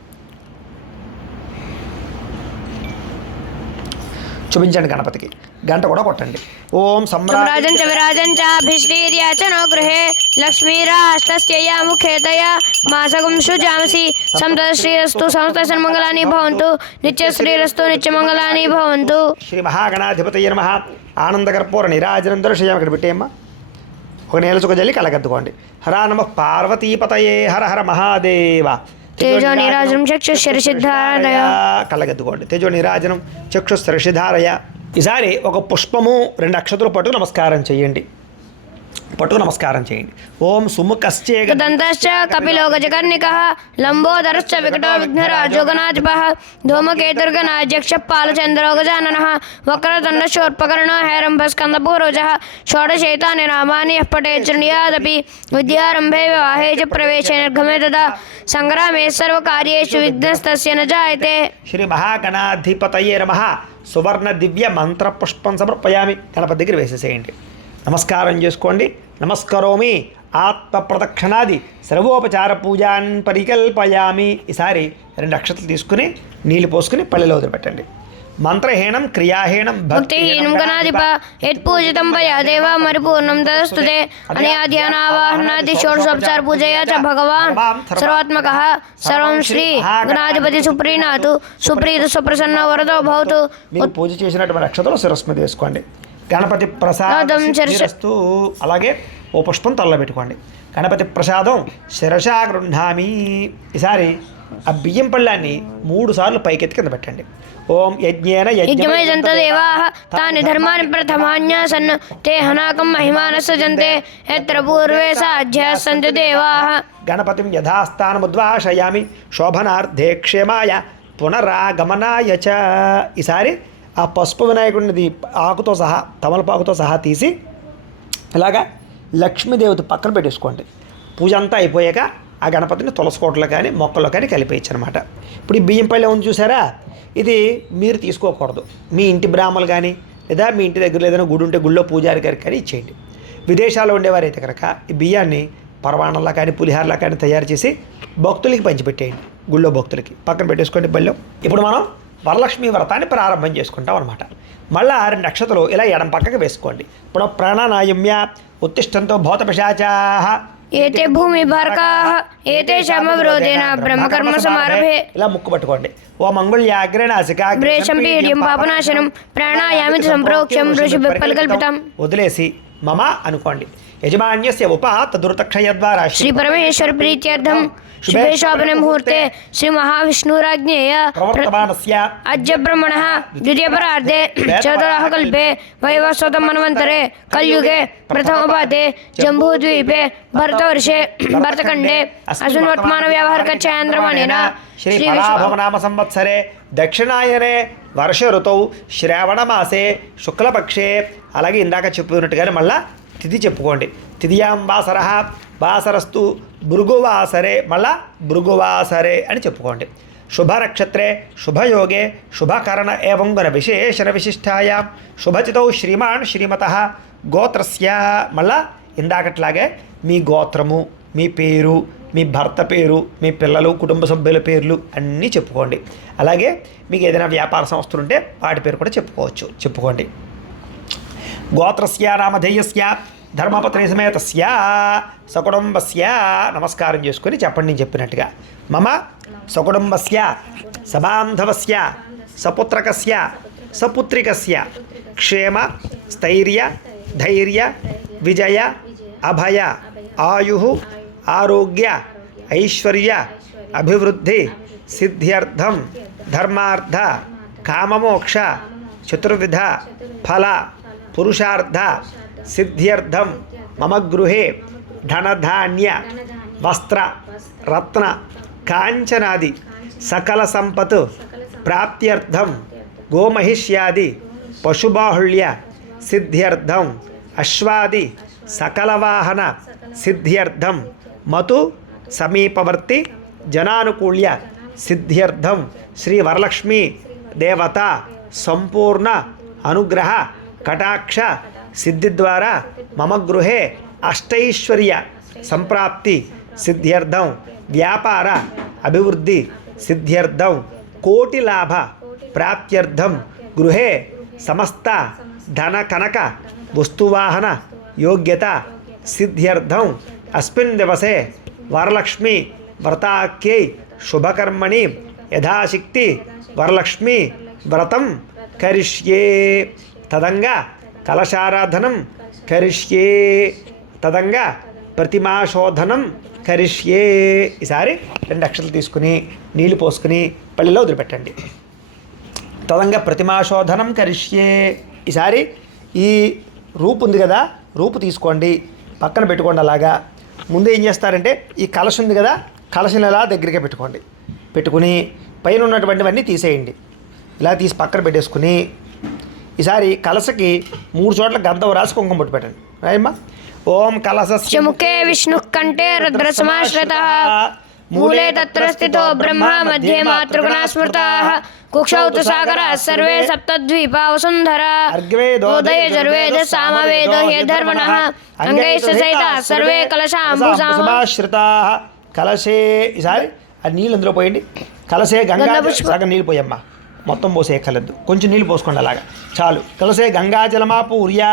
చూపించండి గణపతికి. గంట కూడా కొట్టండి. ఓం సమ్రాజం చ విరాజం చ అభిశ్రీర్యా చ నో గృహే లక్ష్మీరాస్తస్యయా ముఖేతయా మాసగం సృజాంసి. సంతశ్రీరస్తు సంస్తసన్మంగళాని భవంతు. నిత్యశ్రీరస్తు నిత్యమంగళాని భవంతు. శ్రీ మహాగణాధిపతయే నమః. ఆనందకర్పూర నీరాజనం దర్శయామి. ఇక్కడ పెట్టేయమ్మా. ఒక నేల చుక్క జల్లి కలగద్దుకోండి. హర నమః పార్వతీపతయే హర హర మహాదేవ. తేజో నీరాజనం చక్షుశిరసిద్ధారయ. కళ్ళగద్దుకోండి. తేజో నీరాజనం చక్షుశిరసిధారయ. ఈసారి ఒక పుష్పము 2 అక్షతలు పట్టుకు నమస్కారం చేయండి. ఓం సుముఖశ్చే దంతశ్చ కపిలో గజకర్ణికః లంబోదరశ్చ వికటో విఘ్నరాజో గణాధిపః ధూమకేతుర్గణాధ్యక్ష పాలచంద్రో గజాననః వక్రతుండశూర్పకర్ణో హేరంబస్కందపూర్వజः షోడశైతాని నామాని యః పఠేత్ శృణుయాదపి విద్యారంభే వివాహే చ ప్రవేశే నిర్గమే తదా సంగ్రామే సర్వకార్యేషు విఘ్నస్తస్య న జాయతే. శ్రీ మహాగణాధిపతయే నమః. సువర్ణ దివ్య మంత్ర పుష్పం సమర్పయామి. గణపతి దగ్గర వేసేసేయండి. నమస్కారం చేసుకోండి. నమస్కరోమి. ఆత్మ ప్రదక్షిణాది సర్వోపచార పూజాన్ పరికల్పయామి. ఈసారి 2 అక్షతలు తీసుకుని నీళ్లు పోసుకుని పల్లెలో వదిలిపెట్టండి. మంత్రహీనం క్రియాహీనం భక్తిహీనం గణాధిప యత్పూజితం మయా దేవ పరిపూర్ణం తదస్తుతే. అనయా ధ్యానావాహనాది షోడశోపచార పూజయా చ భగవాన్ సర్వాత్మకః సర్వం శ్రీ గణాధిపతి సుప్రీణాతు సుప్రీత సుప్రసన్న వరదో భవతు. మీరు పూజ చేసినటువంటి అక్షతలు శిరస్సు మీద వేసుకోండి. గణపతి ప్రసాదం శిరస్తు. అలాగే ఓ పుష్పం తలలో పెట్టుకోండి. గణపతి ప్రసాదం శిరసా గృహ్ణామి. ఈసారి ఆ బియ్యం పళ్ళాన్ని 3 సార్లు పైకెత్తి కింద పెట్టండి. ఓం యజ్ఞేన యజ్ఞమయంత దేవాః తాని ధర్మాని ప్రథమాన్యాసన్ తే హనాకం మహిమానస్స జంతే యత్ర పూర్వే సాధ్యాः సంతు దేవాః. గణపతిం యథాస్థానముద్వాసయామి శోభనార్థే క్షేమాయ పునరాగమనాయ చ. ఈసారి ఆ పసుపు వినాయకుడిని ఆకుతో సహా తమలపాకుతో సహా తీసి ఇలాగా లక్ష్మీదేవత పక్కన పెట్టేసుకోండి. పూజ అంతా అయిపోయాక ఆ గణపతిని తులసికోటలో కానీ మొక్కల్లో కానీ కలిపేయచ్చు అనమాట. ఇప్పుడు ఈ బియ్యం పళ్ళె ఉంది చూసారా, ఇది మీరు తీసుకోకూడదు. మీ ఇంటి బ్రాహ్మలు కానీ లేదా మీ ఇంటి దగ్గర ఏదైనా గుడి ఉంటే గుళ్ళో పూజారి గారికి కానీ ఇచ్చేయండి. విదేశాల్లో ఉండేవారైతే కనుక ఈ బియ్యాన్ని పరవాణంలా కానీ పులిహారలా కానీ తయారు చేసి భక్తులకి పంచిపెట్టేయండి. గుళ్ళో భక్తులకి పక్కన పెట్టేసుకోండి బళ్ళెం. ఇప్పుడు మనం వరలక్ష్మి వ్రతాన్ని ప్రారంభం చేసుకుంటాం అనమాట. మళ్ళీ 2 అక్షతలు ఇలా ఎడం పక్కకి వేసుకోండి. ఇప్పుడు ప్రాణానాయమ్య ఉత్తిష్టంతో భూత పిశాచాః ఏతే భూమి భారకాః ఏతేషాం విరోధేన బ్రహ్మకర్మ సమారభే. ఇలా ముక్కు పట్టుకోండి. ఓ మంగళ్యాగ్రేణాసికాగ్రేషం పీడ్యం పాపనాశనం ప్రాణాయామితి సంప్రోక్ష్యం ఋషిభిః పరికల్పితం. వదిలేసి మమ అనుకోండి. యజమాన్యస్య ఉపాత్ దుర్తక్షయ ద్వారా శ్రీ పరమేశ్వర ప్రీత్యర్థం శుభే శోభనే ముహూర్తే శ్రీ మహావిష్ణురాజ్ఞేయ ప్రవర్తమానస్య అద్య బ్రహ్మణః ద్వితీయపరార్ధే చతురః కల్పే వైవస్వతం మన్వంతరే కలియుగే ప్రథమపాదే జంబూద్వీపే భరతవర్షే భరతఖండే అస్మిన్ వర్తమాన వ్యవహారకచ్చాంద్రమణేన శ్రీ పరాభవనామ సంవత్సరే దక్షిణాయనే వర్ష ఋతౌ శ్రావణమాసే శుక్లపక్షే. అలాగే ఇందాక చెప్పినట్టుగానే మళ్ళా తిథి చెప్పుకోండి. తిథియాం వాసరః వాసరస్తు భృగువాసరే. మళ్ళా భృగువాసరే అని చెప్పుకోండి. శుభనక్షత్రే శుభయోగే శుభకరణ ఏవం గుణ విశేషణ విశిష్టాయాం శుభచితౌ శ్రీమాన్ శ్రీమతః గోత్రస్య. మళ్ళా ఇందాకట్లాగే మీ గోత్రము, మీ పేరు, మీ భర్త పేరు, మీ పిల్లలు, కుటుంబ సభ్యుల పేర్లు అన్నీ చెప్పుకోండి. అలాగే మీకు ఏదైనా వ్యాపార సంస్థలు ఉంటే వాటి పేరు కూడా చెప్పుకోండి. గోత్రస్య నామధేయస్య ధర్మపత్ని సమేతస్య సకుటుంబస్య నమస్కారం చేసుకొని చెప్పండి నేను చెప్పినట్టుగా. మమ సకుటుంబస్య సబాంధవస్య సపుత్రకస్య సపుత్రికస్య క్షేమ స్థైర్య ధైర్య విజయ అభయ ఆయు ఆరోగ్య ఐశ్వర్య అభివృద్ధి సిద్ధ్యర్థం ధర్మార్థ కామమోక్ష చతుర్విధ ఫల పురుషార్థ సిద్ధ్యర్థం మమ గృహే ధనధాన్య వస్త్ర రత్న కాంచనాది సకల సంపత్ ప్రాప్త్యర్థం గోమహిష్యాది పశుబాహుళ్య సిద్ధ్యర్థం అశ్వాది సకలవాహన సిద్ధ్యర్థం మతు సమీపవర్తి జనానుకూల్య సిద్ధ్యర్థం శ్రీ వరలక్ష్మీ దేవత సంపూర్ణ అనుగ్రహ కటాక్ష సిద్ధి ద్వారా మమ గృహే అష్టైశ్వర్య సంప్రాప్తి సిద్ధ్యర్థం వ్యాపార అభివృద్ధి సిద్ధ్యర్థం కోటి లాభ ప్రాప్త్యర్థం గృహే సమస్త ధన కనక వస్తువాహన యోగ్యత సిద్ధ్యర్థం అస్మిన్ దివసే వరలక్ష్మి వ్రతాఖ్యై శుభకర్మణి యథాశక్తి వరలక్ష్మి వ్రతం కరిష్యే తదంగా కలశారాధనం కరిష్యే తదంగా ప్రతిమాశోధనం కరిష్యే. ఈసారి 2 అక్షతలు తీసుకుని నీళ్లు పోసుకుని పళ్ళిలో వదిలిపెట్టండి. తదంగా ప్రతిమాశోధనం కరిష్యే. ఈసారి ఈ రూపు ఉంది కదా, రూపు తీసుకోండి, పక్కన పెట్టుకోండి. అలాగా ముందు ఏం చేస్తారంటే ఈ కలశ ఉంది కదా, కలశని ఇలా దగ్గరికి పెట్టుకోండి. పెట్టుకుని పైన ఉన్నటువంటివన్నీ తీసేయండి. ఇలా తీసి పక్కన పెట్టేసుకుని ఈసారి కలశకి 3 చోట్ల గంధం రాసి కుంకుమ బొట్టు పెట్టండి. రాయమ్మా. ఓం కలశస్య ముఖే విష్ణు కంఠే రుద్రసమాశ్రితః మూలే తత్ర స్థితో బ్రహ్మ మధ్యే మాతృగుణా స్మృతాః కుక్షౌ తు సాగరాः సర్వే సప్తద్వీపా వసుంధరా ఉదయ జర్వేద సామవేదో హేధర్వణః అంగైశ్చ సహితాः సర్వే కలశాంబుసమాశ్రితాః. కలశే ఈసారి అది నీళ్ళు అందులో పోయండి. కలశే గంగా సగం నీళ్ళు పోయమ్మా, మొత్తం పోసే ఎక్కలేదు, కొంచెం నీళ్ళు పోసుకోండి. అలాగా చాలు. కలశే గంగాజలమా పూర్యా.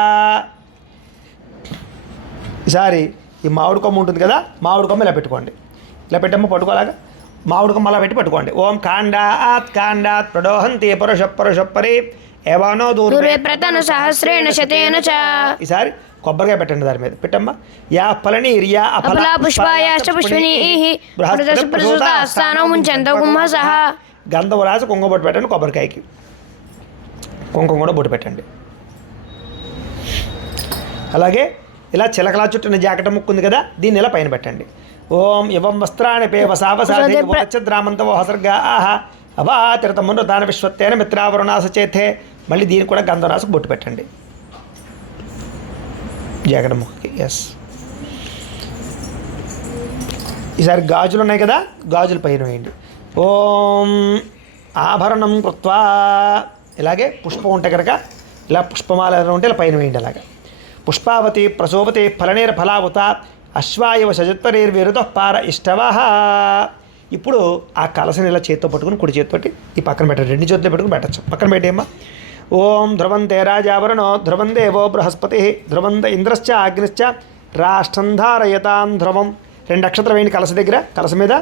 ఈసారి ఈ మామిడి కొమ్మ ఉంటుంది కదా, మామిడి కొమ్మ ఇలా పెట్టుకోండి. ఇలా పెట్టమ్మ, పట్టుకోలాగా మామిడి కొమ్మ అలా పెట్టి పట్టుకోండి. ఓం కాండాత్ ప్రడోహంతి పరుష పరుషపరి ఏవానో దూరే ప్రతను సహస్రేణ శతేన చ. ఈసారి కొబ్బరికాయ పెట్టండి దాని మీద పెట్టమ్మా. యా ఫలని రియా అఫలా పుష్పాయాశ్చ పుష్పిణీః బృహస్పతిసుతా స్థానం ముంచంత కుంభసః. గంధం రాసి కుంకుమ బొట్టు పెట్టండి. కొబ్బరికాయకి కుంకుమ కూడా బొట్టు పెట్టండి. అలాగే ఇలా చిలకలా చుట్టిన జాకెట్ ముక్కుంది కదా, దీన్ని ఇలా పైన పెట్టండి. ఓం ఇవం వస్త్రాన్ని పేవసావసాద్రామంతవో హసర్గా ఆహ అవాతిరతమును దాన విశ్వత్తేన మిత్రావరుణాసచేతే. మళ్ళీ దీనికి కూడా గంధం రాసి బొట్టు పెట్టండి జాకెట్ ముక్కకి. ఎస్. ఈసారి గాజులు ఉన్నాయి కదా, గాజులు పైన వేయండి. ఓం ఆభరణం కృత్వా. ఇలాగే పుష్పం ఉంటే కనుక ఇలా పుష్పమాల ఉంటే ఇలా పైన వేయండి. అలాగే పుష్పావతి ప్రసోపతి ఫలనేర ఫలావత అశ్వాయవ సజత్వరేర్వేరుతో పార ఇష్టవహ. ఇప్పుడు ఆ కలసని ఇలా చేత్తో పట్టుకుని కుడి చేతితోటి ఈ పక్కన పెట్టండి. 2 చేతులు పెట్టుకుని పెట్టచ్చు. పక్కన పెట్టేమ్మా. ఓం ధ్రువంతే రాజావరణో ధ్రువం దేవో బృహస్పతి ధ్రువంత ఇంద్రశ్చ అగ్నిశ్చ రాష్ట్రంధారయతాం ధ్రువం. 2 అక్షతలు వేయండి కలస దగ్గర. కలస మీద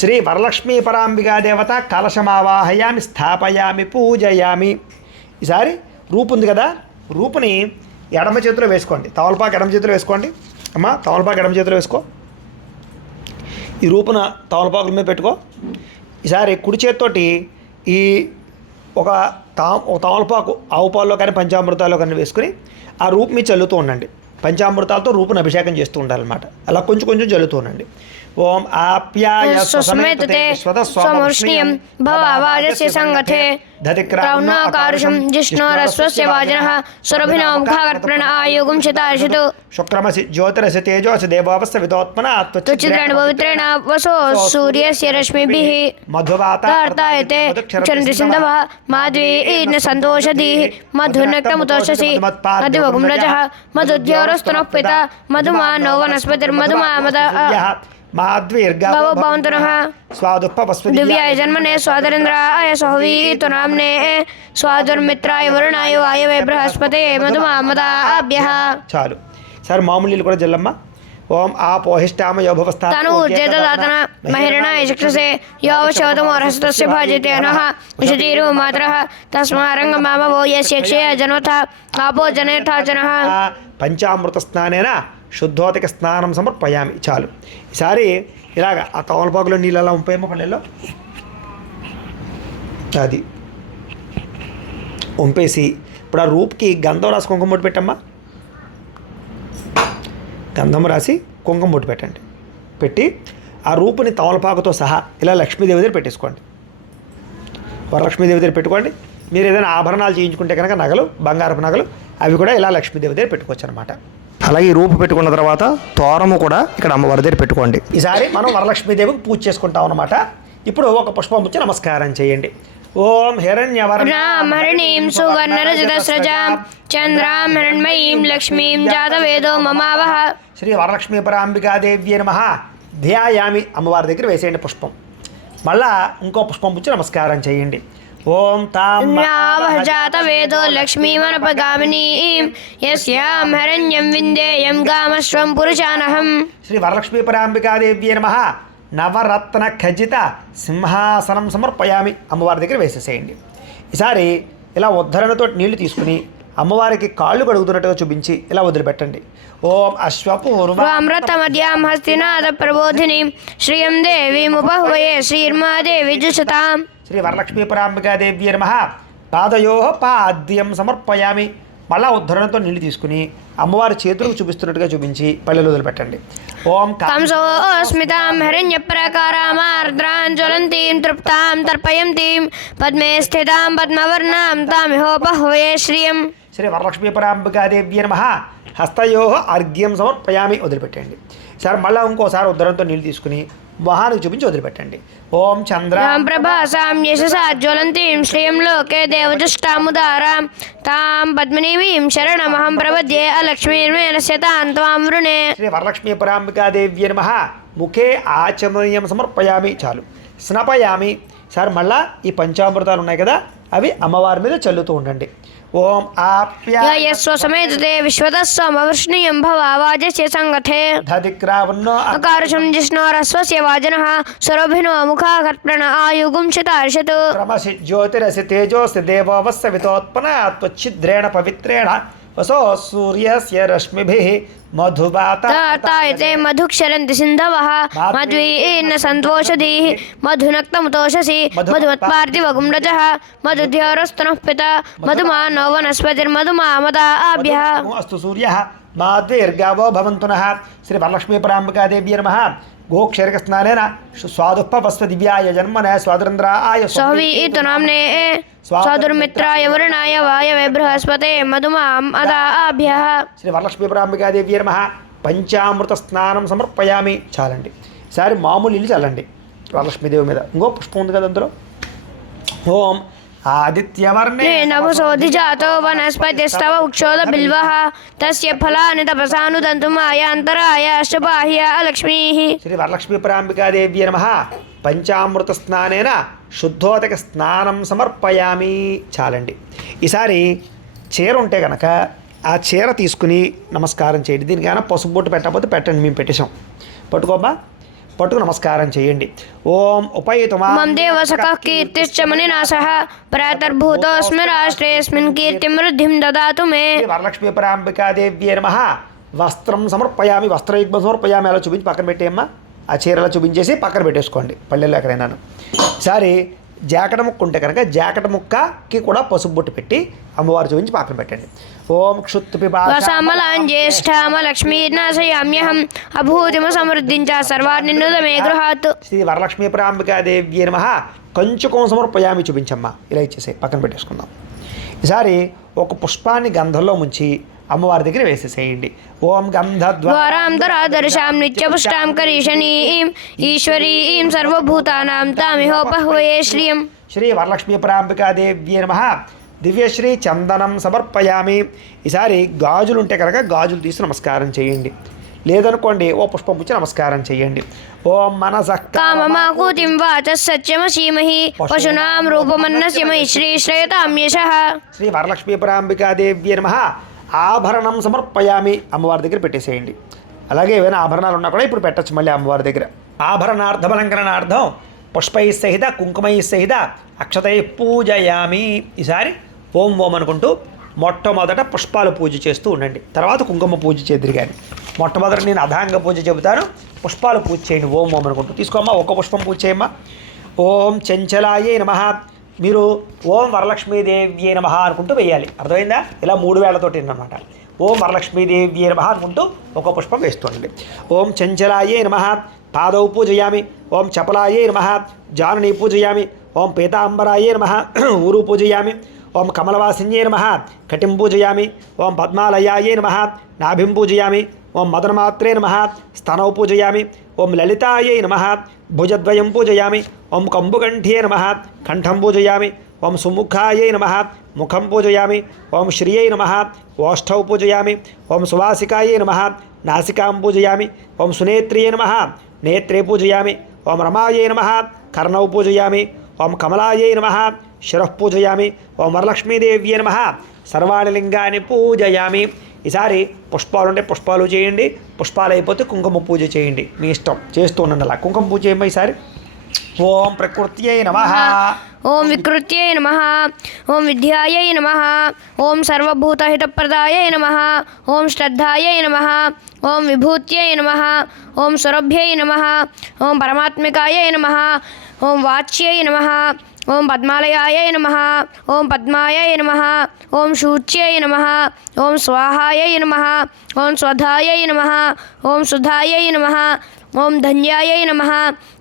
శ్రీ వరలక్ష్మీ పరాంబికా దేవత కలశమావాహయామి స్థాపయామి పూజయామి. ఈసారి రూపు ఉంది కదా, రూపుని ఎడమ చేతిలో వేసుకోండి. తమలపాకు ఎడమ చేతిలో వేసుకోండి అమ్మా. తమలపాకు ఎడమ చేతిలో వేసుకో. ఈ రూపున తమలపాకుల మీద పెట్టుకో. ఈసారి కుడి చేతితోటి ఈ ఒక తమలపాకు ఆవు పాల్లో కానీ పంచామృతాల్లో కానీ వేసుకుని ఆ రూపు మీద చల్లుతూ ఉండండి. పంచామృతాలతో రూపును అభిషేకం చేస్తూ ఉండాలన్నమాట. అలా కొంచెం కొంచెం చల్లుతూ ఉండండి. ఓం ఆప్యాయ స్వసమేతతే స్వమృష్ణియం భవావాజస్య సంగతే దధిక్రౌణాకారుషం జిష్ణోరస్వస్య వాజనః సురభినో ముఖాగర్ప్రణ ఆయోగం శతార్షితు శుక్రమసి జ్యోతిరసి తేజోసి దేవోపస్య విదోత్మన త్వచిద్రేణ పవిత్రేణ వసో సూర్యస్య రశ్మిభిః మధువాతార్తాయతే చంద్ర సింధవః మాధ్వీర్న సంతోషదీః మధుర్నక్తముతోషసి మధువగుం రజః మధుద్యోరస్తునః పిత మధుమానో వనస్పతిర్మధుమామద భవో భవంతు నః స్వాదుపవస్వ దివ్యాయ జన్మనే స్వాదరేంద్రాయ సహవీతు నామ్నే స్వాదుర్మిత్రాయ వరుణాయ వాయవే బృహస్పతే మధుమామదాభ్యః. చాలు. సరే మామూలు నీళ్ళు కూడా జల్లమ్మ. ఓం ఆపోహిష్టామ యో భవస్థా తను ఉజ్జేతదాతన మహిరణాయ చక్షుషే యోవశోతమో రహస్తస్య భాజితే నః విశతీరు మాతరః తస్మారంగమామవో యస్యక్షయ జనోథ ఆపో జనేథ జనః. పంచామృత స్నానేన శుద్ధోదక స్నానం సమర్పయామి. చాలు. ఈసారి ఇలాగ ఆ తమలపాకులో నీళ్ళు అలా ఉంపేమో పళ్ళెల్లో అది వంపేసి ఇప్పుడు ఆ రూప్కి గంధం రాసి కుంకుమ బొట్టు పెట్టమ్మా. గంధం రాసి కుంకుమ బొట్టు పెట్టండి. పెట్టి ఆ రూపుని తమలపాకుతో సహా ఇలా లక్ష్మీదేవి దగ్గర పెట్టేసుకోండి. వరలక్ష్మీదేవి దగ్గర పెట్టుకోండి. మీరు ఏదైనా ఆభరణాలు చేయించుకుంటే కనుక నగలు, బంగారపు నగలు అవి కూడా ఇలా లక్ష్మీదేవి దగ్గర పెట్టుకోవచ్చు అనమాట. అలాగే ఈ రూపు పెట్టుకున్న తర్వాత తోరము కూడా ఇక్కడ అమ్మవారి దగ్గర పెట్టుకోండి. ఈసారి మనం వరలక్ష్మీదేవికి పూజ చేసుకుంటాం అనమాట. ఇప్పుడు ఒక పుష్పం వచ్చి నమస్కారం చేయండి. ఓం హరణీం సువర్ణరజతస్రజాం చంద్రాం హిరణ్మయీం లక్ష్మీం జాతవేదో మమావహ. శ్రీ వరలక్ష్మీ పరాంబికాదేవ్యే నమః. ధ్యాయామి. అమ్మవారి దగ్గర వేసేయండి పుష్పం. మళ్ళా ఇంకో పుష్పం పుచ్చి నమస్కారం చేయండి. ఓం తాం జాతవేదో లక్ష్మీమనపగామినీం యస్యాం హిరణ్యం విందేయం గామశ్వం పురుషానహం. శ్రీ వరలక్ష్మీ పరాంబికాదేవ్యే నమః. నవరత్న ఖజిత సింహాసనం సమర్పయామి. అమ్మవారి దగ్గర వేసేసేయండి. ఈసారి ఇలా ఉద్ధరణతో నీళ్లు తీసుకుని అమ్మవారికి కాళ్ళు కడుగుతున్నట్టుగా చూపించి ఇలా వదిలిపెట్టండి. ఓం అశ్వపూర్వామృతమద్యాం హస్తినాథ ప్రబోధినీం శ్రియం దేవీముపహ్వయే శ్రీర్మాదేవి జుషతాం. శ్రీ వరలక్ష్మీ పరాంబికాదేవ్యే నమః. పాదయో పాద్యం సమర్పయామి. మళ్ళా ఉద్ధరణతో నీళ్లు తీసుకుని అమ్మవారి చేతులకు చూపిస్తున్నట్టుగా చూపించి పల్లెలు వదిలిపెట్టండి. ఓం కంసోస్మితాం హిరణ్యప్రాకారామార్ద్రాం జ్వలంతీం తృప్తాం తర్పయంతీం పద్మే స్థితాం పద్మవర్ణాం తామిహోపహ్వయే శ్రియం. శ్రీ వరలక్ష్మీ పరాంబికాదేవ్యే నమః. హస్తయో అర్ఘ్యం సమర్పయామి. వదిలిపెట్టండి. సార్ మళ్ళీ ఇంకోసారి ఉద్ధరణతో నీళ్ళు తీసుకుని మొహానికి చూపించి వదిలిపెట్టండి. ఓం చంద్రాం ప్రభాసాం యశసా జ్వలంతీం శ్రియం లోకే దేవదుష్టాముదారాం తాం పద్మినీమీం శరణమహం ప్రపద్యే అలక్ష్మీర్మేనస్యతాం త్వాం వృణే. శ్రీ వరలక్ష్మీ పరాంబికాదేవ్యే నమః. ముఖే ఆచమనీయం సమర్పయామి. చాలు. స్నపయామి. సార్ మళ్ళా ఈ పంచామృతాలు ఉన్నాయి కదా అవి అమ్మవారి మీద చల్లుతూ ఉండండి. ఓం ఆప్యాయస్వ సమేతే విశ్వతస్వమవృష్ణీయం భవావాజస్య సంగతే దధిక్రావన్నో అకారుషం జిష్ణోరస్వస్య వాజనః సురభినో ముఖాకర్పణ ఆయుగుంశితార్షతు. క్రమసి జ్యోతిరసి తేజోసి దేవోవస్య వితోత్పన త్వచ్ఛిద్రేణ పవిత్రేణ వసో సూర్యస్య రశ్మిభిః మధువాతాయతే మధుక్షరంతి సింధవః మధ్వీన్న సంతోషధీః మధునక్తముతోషసి మధుమత్పార్థివగుం రజః మధుధ్యోరస్తనః పితా మధుమానో వనస్పతిర్మధుమామదాభ్యః. అస్తు సూర్యః మాద్వీర్గావో భవంతు నః. శ్రీ వరలక్ష్మీ పరాంబికాదేవ్యే నమః. గోక్షరిక స్నానేన స్వాదుపవస్వ దివ్యాయ జన్మనే స్వాతంత్రాయ సహవీతు నామ్నే స్వాదుర్మిత్రాయ వరుణాయ వాయవే బృహస్పతే మధుమామదాభ్యః. శ్రీ వరలక్ష్మీ పరాంబికాదేవ్యే నమః. పంచామృత స్నానం సమర్పయామి. చాలండి. ఈసారి మామూలు ఇల్లు చల్లండి వరలక్ష్మీదేవి మీద. ఇంకో పుష్పం ఉంది కదా అందులో. ఓం ఆదిత్యవర్ణే నభుసోధిజాతో వనస్పతిస్తవ ఉక్షోద బిల్వః తస్య ఫలాని తపసానుదంతుం ఆయాంతరాయ అష్టబాహ్య లక్ష్మీః. శ్రీ వరలక్ష్మీ పరాంబికాదేవ్యే నమః. పంచామృత స్నానేన శుద్ధోదక స్నానం సమర్పయామి. చాలండి. ఈసారి చీర ఉంటే కనుక ఆ చీర తీసుకుని నమస్కారం చేయండి. దీనికైనా పసుపు బొట్టు పెట్టకపోతే పెట్టండి, మేము పెట్టేశాం. పట్టుకోమ్మా. పట్టుకు నమస్కారం చేయండి. ఓం మం దేవసఖః కీర్తిశ్చ మునినాశః ప్రాతర్భూతోస్మి రాష్ట్రేస్మిన్ కీర్తిం వృద్ధిం దదాతు మే. వరలక్ష్మీ పరాంబికాదేవ్యే నమః. వస్త్రం సమర్పయామి. వస్త్రయుగ్మం సమర్పయామి. అలా చూపించి పక్కన పెట్టేయమ్మా. ఆ చీరలా చూపించేసి పక్కన పెట్టేసుకోండి పల్లెల్లో ఎక్కడైనాను. ఈసారి జాకెట్ ముక్క ఉంటే కనుక జాకెట్ ముక్కకి కూడా పసుపు బొట్టు పెట్టి అమ్మవారు చూపించి పక్కన పెట్టండి. ఓం క్షుత్పిపాసామలక్ష్మీర్నాశయామ్యహం అభూతిమ సమృద్ధించ సర్వార్నిన్నుదమే గృహాత్. శ్రీ వరలక్ష్మీ పరాంబికాదేవ్యే నమః. కంచుకం సమర్పయామి. చూపించమ్మా. ఇలా ఇచ్చేసి పక్కన పెట్టేసుకుందాం. ఈసారి ఒక పుష్పాన్ని గంధంలో ముంచి అమ్మవారి దగ్గర వేసేసేయండి. ఓం గంధద్వారాంతరాదర్శాం నిత్యపుష్టాం కరీషణీం ఈశ్వరీం సర్వభూతానాం తామిహోపహ్వయే శ్రియం. శ్రీ వరలక్ష్మీ పరాంబికాదేవ్యే నమః. దివ్యశ్రీ చందనం సమర్పయామి. ఈసారి గాజులు ఉంటే కనుక గాజులు తీసి నమస్కారం చేయండి. లేదనుకోండి ఓ పుష్పం పుచ్చి నమస్కారం చేయండి. ఓం మనసః కామమాకూతిం వాచः సత్యమసీమహి పశూనాం రూపమన్నస్యమై శ్రీశ్రేయతామ్యశః. శ్రీ వరలక్ష్మీ పరాంబికాదేవ్యే నమః. ఆభరణం సమర్పయామి, అమ్మవారి దగ్గర పెట్టేసేయండి. అలాగే ఏమైనా ఆభరణాలు ఉన్నా కూడా ఇప్పుడు పెట్టచ్చు మళ్ళీ అమ్మవారి దగ్గర. ఆభరణార్థమలంకరణార్థం పుష్పై సహిత కుంకుమై సహిత అక్షతై పూజయామి. ఈసారి ఓం ఓం అనుకుంటూ మొట్టమొదట పుష్పాలు పూజ చేస్తూ ఉండండి, తర్వాత కుంకుమ పూజ చేద్దరు. కానీ మొట్టమొదట నేను అధాంగ పూజ చెబుతాను, పుష్పాలు పూజ చేయండి ఓం ఓం అనుకుంటూ. తీసుకోమ్మా, ఒక్క పుష్పం పూజ చేయమ్మా. ఓం చంచలాయే నమః. మీరు ఓం వరలక్ష్మీదేవ్యే నమః అనుకుంటూ వేయాలి, అర్థమైందా? ఇలా 3 వేళ్లతోటి అన్నమాట. ఓం వరలక్ష్మీదేవ్యే నమః అనుకుంటూ ఒక పుష్పం వేస్తుండండి. ఓం చంచలాయే నమః పాదౌ పూజయామి. ఓం చపలాయే నమః జానుని పూజయామి. ఓం పీతాంబరాయే నమః ఊరు పూజయామి. ఓం కమలవాసిన్యే నమః కటిం పూజయామి. ఓం పద్మాలయాయే నమః నాభిం పూజయామి. ఓం మదనమాత్రే నమః స్తనౌ పూజయామి. ఓం లలితాయై నమః భుజద్వయం పూజయామి. ఓం కంబుకంఠ్యే నమః కంఠం పూజయామి. ఓం సుముఖాయై నమః ముఖం పూజయామి. ఓం శ్రియై నమః ఓష్ఠౌ పూజయామి. ఓం సువాసికాయై నమః నాసికాం పూజయామి. ఓం సునేత్రియే నమః నేత్రే పూజయామి. ఓం రమాయై నమః కర్ణౌ పూజయామి. ఓం కమలాయై నమః శిరః పూజయామి. ఓం వరలక్ష్మీదేవ్యే నమః సర్వాణి లింగాన్ని పూజయామి. ఈసారి పుష్పాలు ఉంటే పుష్పాలు చేయండి, పుష్పాలు అయిపోతే కుంకుమ పూజ చేయండి, మీ ఇష్టం. చేస్తూ ఉండండి అలా. కుంకుమ పూజ చేయమ్మా ఈసారి. ఓం ప్రకృత్యై నమః. ఓం వికృత్యై నమః. ఓం విద్యాయై నమః. ఓం సర్వభూతహితప్రదాయై నమః. ఓం శ్రద్ధాయై నమః. ఓం విభూత్యై నమః. ఓం సురభ్యై నమః. ఓం పరమాత్మికాయై నమః. ఓం వాచ్యై నమః. ఓం పద్మాలయాయై నమః. ఓం పద్మాయై నమః. ఓం శూచ్యై నమః. ఓం స్వాహాయై నమః. ఓం స్వధాయై నమః. ఓం సుధాయై నమః. ఓం ధన్యాయై నమః.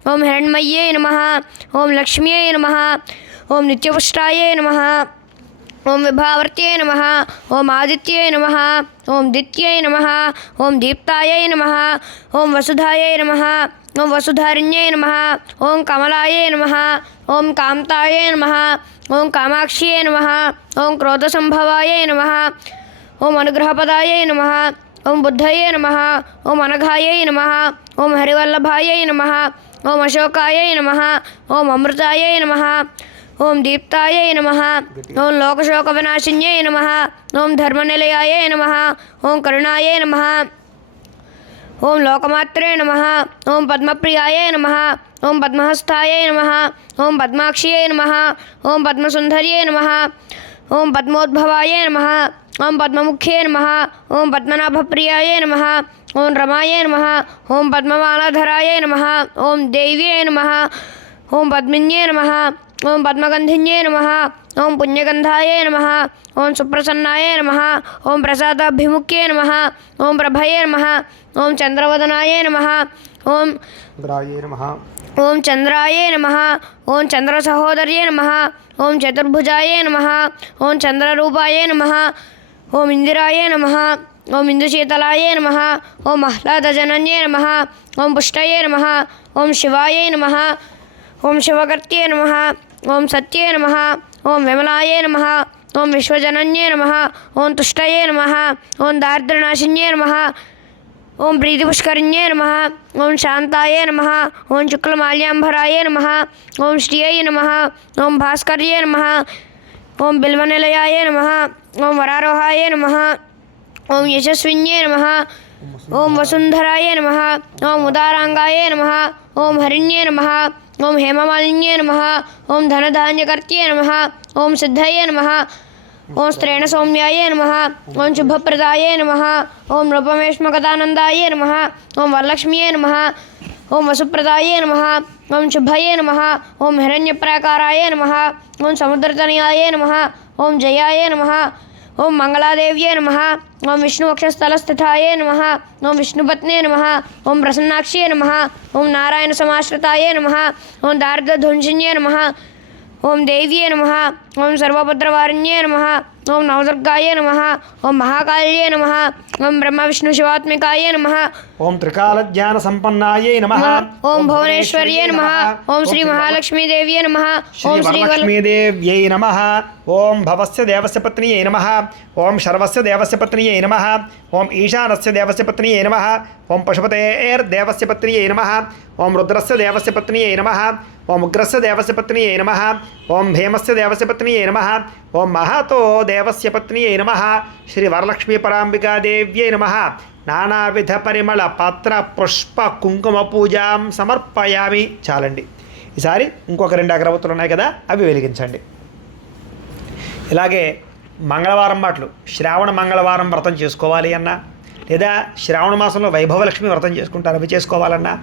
ఓం హిరణ్మయ్యై నమః. ఓం లక్ష్మ్యై నమః. ఓం నిత్యపుష్టాయై నమః. ఓం విభావర్త్యై నమః. ఓం ఆదిత్యై నమః. ఓం దిత్యై నమః. ఓం దీప్తాయై నమః. ఓం వసుధాయై నమః. ఓం వసుధారిణ్యై నమః. ఓం కమలాయై నమః. ఓం కాంతాయై నమః. ఓం కామాక్ష్యై నమః. ఓం క్రోధసంభవాయై నమః. ఓం అనుగ్రహపదాయై నమః. ఓం బుద్ధయే నమః. ఓం అనఘాయై నమః. ఓం హరివల్లభాయై నమః. ఓం అశోకాయై నమః. ఓం అమృతాయై నమః. ఓం దీప్తాయై నమః. ఓం లోకశోక వినాశిన్యై నమః. ఓం ధర్మనిలయాయై నమః. ఓం కరుణాయై నమః. ఓం లోకమాత్రే నమః. ఓం పద్మప్రియాయై నమః. ఓం పద్మహస్తాయై నమః. ఓం పద్మాక్ష్యై నమః. ఓం పద్మసుందర్యై నమః. ఓం పద్మోద్భవాయై నమః. ఓం పద్మముఖ్యై నమః. ఓం పద్మనాభప్రియాయై నమః. ఓం రమాయై నమః. ఓం పద్మమాలాధరాయై నమః. ఓం దేవ్యై నమః. ఓం పద్మిన్యై నమః. ఓం పద్మగంధిన్యై నమః. ఓం పుణ్యగంధాయై నమః. ఓం సుప్రసన్నాయై నమః. ఓం ప్రసాదాభిముఖ్యై నమః. ఓం ప్రభయై నమః. ఓం చంద్రవదనాయై నమః. ఓం చంద్రాయై నమః. ఓం చంద్రాయై నమః. ఓం చంద్రసహోదర్యై నమః. ఓం చతుర్భుజాయై నమః. ఓం చంద్రరూపాయై నమః. ఓం ఇందిరాయై నమః. ఓం ఇందుశీతలాయై నమః. ఓం ఆహ్లాదజనన్యై నమః. ఓం పుష్టయై నమః. ఓం శివాయై నమః. ఓం శివకర్త్యై నమః. ఓం సత్యై నమః. ఓం విమలాయై నమః. ఓం విశ్వజనన్యై నమః. ఓం తుష్టయై నమః. ఓం దారిద్ర్యనాశిన్యై నమః. ఓం ప్రీతిపుష్కరిణ్యై నమః. ఓం శాంతాయై నమః. ఓం శుక్లమాల్యాంబరాయై నమః. ఓం శ్రియై నమః. ఓం భాస్కర్యై నమః. ఓం బిల్వనిలయాయై నమః. ఓం వరారోహాయై నమః. ఓం యశస్విన్యై నమః. ఓం వసుంధరాయై నమః. ఓం ఉదారాంగాయై నమః. ఓం హరిణ్యై నమః. ఓం హేమమాలిన్యై నమః. ఓం ధనధాన్యకర్త్యై నమః. ఓం సిద్ధయై నమః. ఓం స్త్రేణ సౌమ్యాయై నమః. ఓం శుభప్రదాయై నమః. ఓం రూపమేష్మగదానందాయై నమః. ఓం వరలక్ష్మ్యై నమః. ఓం వసుప్రదాయై నమః. ఓం శుభయై నమః. ఓం హిరణ్యప్రాకారాయై నమః. ఓం సముద్రతనయాయై నమః. ఓం జయాయై నమః. ఓం మంగళాదేవ్యై నమః. ఓం విష్ణువక్షస్థలస్థితాయై నమః. ఓం విష్ణుపత్నే నమః. ఓం ప్రసన్నాక్ష్యై నమః. ఓం నారాయణ సమాశ్రితాయై నమః. ఓం దారిద్ర్యధ్వంసిన్యై నమః. ఓం దేవ్యై నమః. ఓం సర్వభద్రవారిణ్యై నమః. ఓం నవదుర్గాయ నమః ఓం మహాకాళ్యే నమః ఓం బ్రహ్మ విష్ణు శివాత్మికాయ నమః ఓం త్రికాల జ్ఞాన సంపన్నాయై నమః ఓం భువనేశ్వర్యే నమః ఓం శ్రీ మహాలక్ష్మీదేవ్యే నమః ఓం శ్రీ లక్ష్మీదేవ్యై నమః ఓం భవస్య దేవస్య పత్న్యై నమః ఓం శర్వస్య దేవస్య పత్న్యై నమః ఓం ఈశానస్య దేవస్య పత్న్యై నమః ఓం పశుపతేర్దేవస్య పత్న్యై నమః ఓం రుద్రస్య దేవస్య పత్న్యై నమః ఓం ఉగ్రస్య దేవస్య పత్న్యై నమః ఓం భీమస్య దేవస్య పత్న్యై నమః ఓం మహతో దేవస్య పత్న్యై నమః శ్రీ వరలక్ష్మీ పరాంబికాదేవ్యై నమః నానావిధ పరిమళ పత్ర పుష్ప కుంకుమ పూజాం సమర్పయామి. చాలండి. ఈసారి ఇంకొక 2 అగరబత్తులు ఉన్నాయి కదా, అవి వెలిగించండి. ఇలాగే మంగళవారం మాటలు శ్రావణ మంగళవారం వ్రతం చేసుకోవాలి అన్నా, లేదా శ్రావణ మాసంలో వైభవలక్ష్మి వ్రతం చేసుకుంటారు అవి చేసుకోవాలన్నా,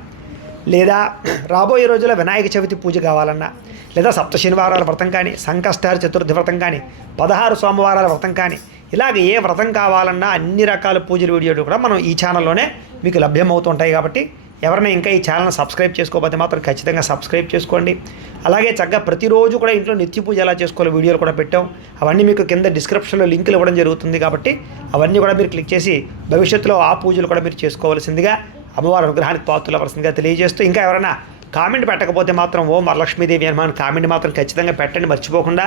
లేదా రాబోయే రోజుల్లో వినాయక చవితి పూజ కావాలన్నా, లేదా సప్త శనివారాల వ్రతం కానీ, సంకష్టహార చతుర్థి వ్రతం కానీ, 16 సోమవారాల వ్రతం కానీ, ఇలాగ ఏ వ్రతం కావాలన్నా అన్ని రకాల పూజల వీడియోలు కూడా మనం ఈ ఛానల్లోనే మీకు లభ్యమవుతుంటాయి. కాబట్టి ఎవరైనా ఇంకా ఈ ఛానల్ని సబ్స్క్రైబ్ చేసుకోకపోతే మాత్రం ఖచ్చితంగా సబ్స్క్రైబ్ చేసుకోండి. అలాగే చక్కగా ప్రతిరోజు కూడా ఇంట్లో నిత్య పూజ ఎలా చేసుకోవాలో వీడియోలు కూడా పెట్టాం. అవన్నీ మీకు కింద డిస్క్రిప్షన్లో లింకులు ఇవ్వడం జరుగుతుంది. కాబట్టి అవన్నీ కూడా మీరు క్లిక్ చేసి భవిష్యత్తులో ఆ పూజలు కూడా మీరు చేసుకోవాల్సిందిగా, అమ్మవారి అనుగ్రహానికి పాత్రలు అవ్వాల్సిందిగా తెలియజేస్తూ, ఇంకా ఎవరైనా కామెంట్ పెట్టకపోతే మాత్రం ఓం వరలక్ష్మీదేవి అని కామెంట్ మాత్రం ఖచ్చితంగా పెట్టండి. మర్చిపోకుండా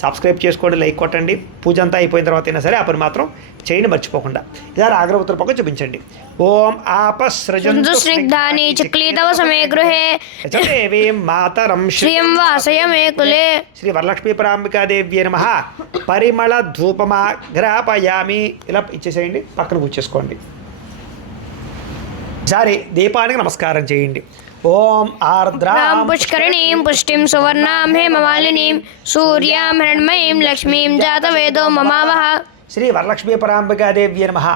సబ్స్క్రైబ్ చేసుకోండి, లైక్ కొట్టండి. పూజ అంతా అయిపోయిన తర్వాత అయినా సరే ఆ పని మాత్రం చేయండి మర్చిపోకుండా. ఇలా అగరబత్తుల పక్క చూపించండి. ఓం ఆపసృజంతు స్నిగ్ధాని చక్లీతవ సమే గృహే దేవీం మాతరం శ్రియం వాసయ మే కులే. శ్రీ వరలక్ష్మీ పరాంబికాదేవ్యై నమః. పరిమళ ధూపమాగ్రాపయామి. ఇలా ఇచ్చేసేయండి, పక్కన కూర్చేసుకోండి. ఈసారి దీపానికి నమస్కారం చేయండి. ఓం ఆర్ద్రాం పుష్కరిణీం పుష్టిం సువర్ణాం హేమమాలినీం సూర్యాం హిరణ్మయీం లక్ష్మీం జాతవేదో మమావహ. శ్రీ వరలక్ష్మీ పరాంబికాదేవ్యై నమః.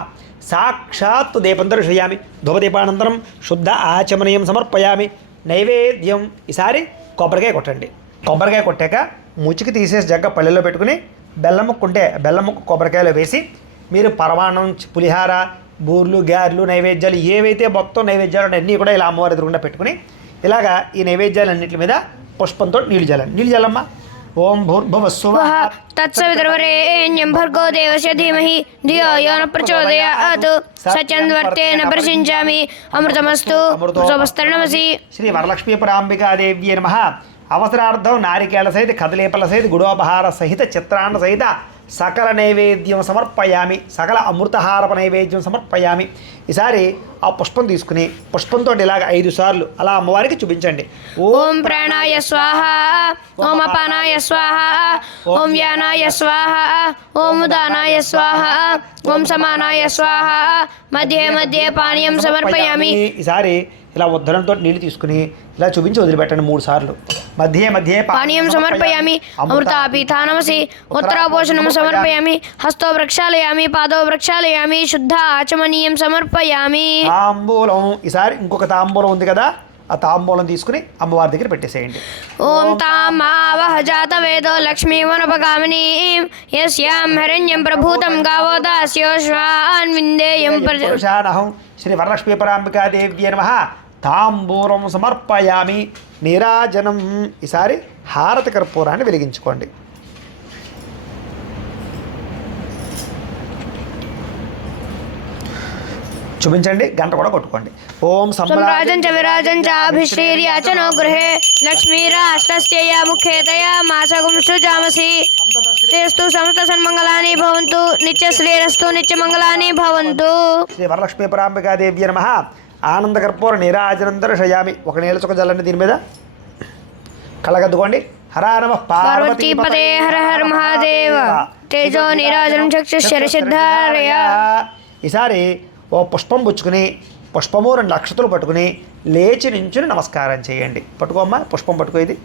సాక్షాత్ దీపం దర్శయామి. ధూపదీపానంతరం శుద్ధ ఆచమనీయం సమర్పయామి. నైవేద్యం. ఈసారి కొబ్బరికాయ కొట్టండి. కొబ్బరికాయ కొట్టాక ముచ్చికి తీసేసి జగ్గ పళ్ళెల్లో పెట్టుకుని బెల్లం ముక్క ఉంటే బెల్లం ముక్క కొబ్బరికాయలో వేసి మీరు పరమాణం, పులిహార, బూర్లు, గారెలు, నైవేద్యాలు ఏవైతే మొత్తం నైవేద్యాలు అన్నీ కూడా ఇలా అమ్మవారి ఎదురుగుండా పెట్టుకుని ఇలాగా ఈ నైవేద్యాలన్నింటి మీద పుష్పంతో నీళ్ళు జల్లండి. నీళ్ళు జల్లమ్మా. ఓం భూర్భువస్సువః తత్సవితుర్వరేణ్యం భర్గో దేవస్య ధీమహి ధియో యో న ప్రచోదయాత్ సచంద్వర్తేన ప్రసించామి అమృతమస్తు శుభస్తరణమసి. శ్రీ వరలక్ష్మీ పరాంబికాదేవ్యై నమః. అవసరార్థం నారికేళ సహిత కదలీపల సహిత గుడోపహార సహిత చిత్రాన్న సహిత సకల నైవేద్యం సమర్పయామి. సకల అమృతహారప నైవేద్యం సమర్పయామి. ఈసారి ఆ పుష్పం తీసుకుని పుష్పంతో ఇలాగ 5 సార్లు అలా అమ్మవారికి చూపించండి. ఓం ప్రాణాయ స్వాహ, ఓం అపానాయ స్వాహ, ఓం యానాయ స్వాహ, ఓం ఉదానాయ స్వాహ, ఓం సమానాయ స్వాహ, మధ్యే మధ్యే పానీయం సమర్పయామి. ఈసారి ఇలా ఉద్ధరణతో నీళ్ళు తీసుకుని ఇలా చూపించి వదిలిపెట్టండి 3 సార్లు. మధ్యే మధ్యే పానీయం సమర్పయామి. అమృతాపీతానమసి ఉత్తరాపోషణం సమర్పయామి. హస్తో ప్రక్షాళయామి, పాదో ప్రక్షాళయామి, శుద్ధ ఆచమనీయం సమర్పయామి. తాంబూలం. ఈసారి ఇంకొక తాంబూలం ఉంది కదా, ఆ తాంబూలం తీసుకుని అమ్మవారి దగ్గర పెట్టేసేయండి. ఓం తామావహ జాతవేదో లక్ష్మీమనుపగామినీం యస్యాం హిరణ్యం ప్రభూతం గావో దాస్యోశ్వాన్ విందేయం పురుషానహం. శ్రీ వరలక్ష్మీ పరాంబికాదేవ్యై నమః. తాంబూలం సమర్పయామి. నీరాజనం. ఈసారి హారతి కర్పూరాన్ని వెలిగించుకోండి. చూపించండి, గంట కూడా కొట్టుకోండి. ఓం सम्राजं च विराजं च अभिश्रीर्याचनो गृहे लक्ष्मीराष्ट्रस्यया मुख्यतया मासगुंसुजामसि श्रेस्तु समस्तसन्मङ्गलानि भवन्तु नित्यश्रीरस्तु नित्यमङ्गलानि भवन्तु. శ్రీ వరలక్ష్మీ పరాంబికాదేవ్యై నమః. ఆనంద కర్పూర నీరాజనం దర్శయామి. ఒక నీళ్ళ చుక్క జల్లండి దీని మీద, కళ్ళగద్దుకోండి. హరా నమః పార్వతీపతే హర హర మహాదేవ తేజో నీరాజనం చక్షుశరసిద్ధారయ. ఈసారి ఓ పుష్పం పుచ్చుకుని పుష్పము 2 అక్షతలు పట్టుకుని లేచి నించుని నమస్కారం చేయండి. పట్టుకోమ్మా, పుష్పం పట్టుకో. ఇది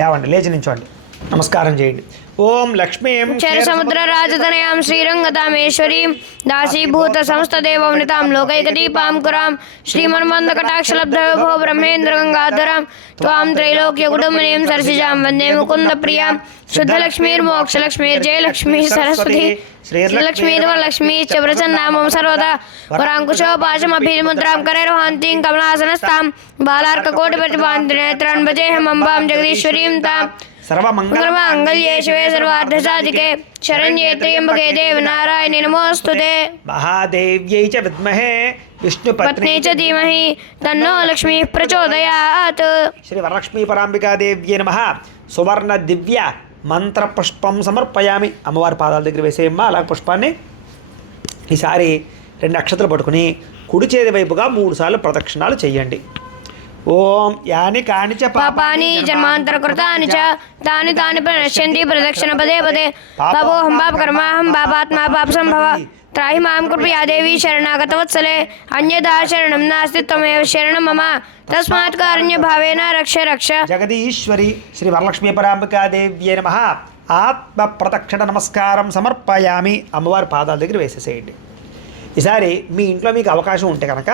లేవండి, లేచి నించోండి, నమస్కారం చేయండి. ఓం లక్ష్మీం క్షీరసముద్ర రాజధనయాం శ్రీరంగదామేశ్వరీం దాసీభూత సంస్థదేవనితాం లోకైకదీపాం కురాం శ్రీమన్మందకటాక్షలబ్ధో బ్రహ్మేంద్ర గంగాధరాం త్వాం త్రైలోక్యకుటుంబినీం సరసిజాం వందే ముకుంద ప్రియాం శుద్ధలక్ష్మీర్మోక్షలక్ష్మీర్జయలక్ష్మీ సరస్వతి శ్రీలక్ష్మీర్వరలక్ష్మీ చ ప్రసన్నామం సర్వదా వరాంకుశోపాశమభిముద్రాం కరైర్వహంतीं కమలాసనస్తాం బాలార్కకోటిప్రతిభాంతినేత్రాన్ భజేహం అంబాం జగదీశ్వరీం తాం మంగళమాంగళ్యే శివే సర్వార్థసాధికే శరణ్యే త్ర్యంబకే దేవి నారాయణి నమోస్తుతే. మహాదేవ్యై చ విద్మహే విష్ణుపత్ని చ ధీమహి తన్నో లక్ష్మీ ప్రచోదయాత్. శ్రీ వరలక్ష్మీ పరాంబికాదేవ్యై నమః. సువర్ణ దివ్య మంత్ర పుష్పం సమర్పయామి. అమ్మవారి పాదాల దగ్గర వేసేయమ్మా అలా పుష్పాన్ని. ఈసారి 2 అక్షతలు పట్టుకుని కుడి చేతి వైపుగా 3 సార్లు ప్రదక్షిణాలు చెయ్యండి. ఓం యాని కాని చ పాపాని జన్మాంతరకృతాని చ తాని తాని ప్రణశ్యంతి ప్రదక్షిణ పదే పదే. పాపోహం పాపకర్మాహం పాపాత్మా పాపసంభవ త్రాహి మాం కృపయా దేవి శరణాగతవత్సలే. అన్యదా శరణం నాస్తి త్వమేవ శరణం మమ తస్మాత్ కారుణ్య భావేన రక్ష రక్ష. జగదీశ్వరి శ్రీ వరలక్ష్మీ పరాంబికాదేవ్యై నమః. ఆత్మ ప్రదక్షిణ నమస్కారం సమర్పయామి. అమ్మవారి పాదాల దగ్గర వేసేసేయండి. ఈసారి మీ ఇంట్లో మీకు అవకాశం ఉంటే కనుక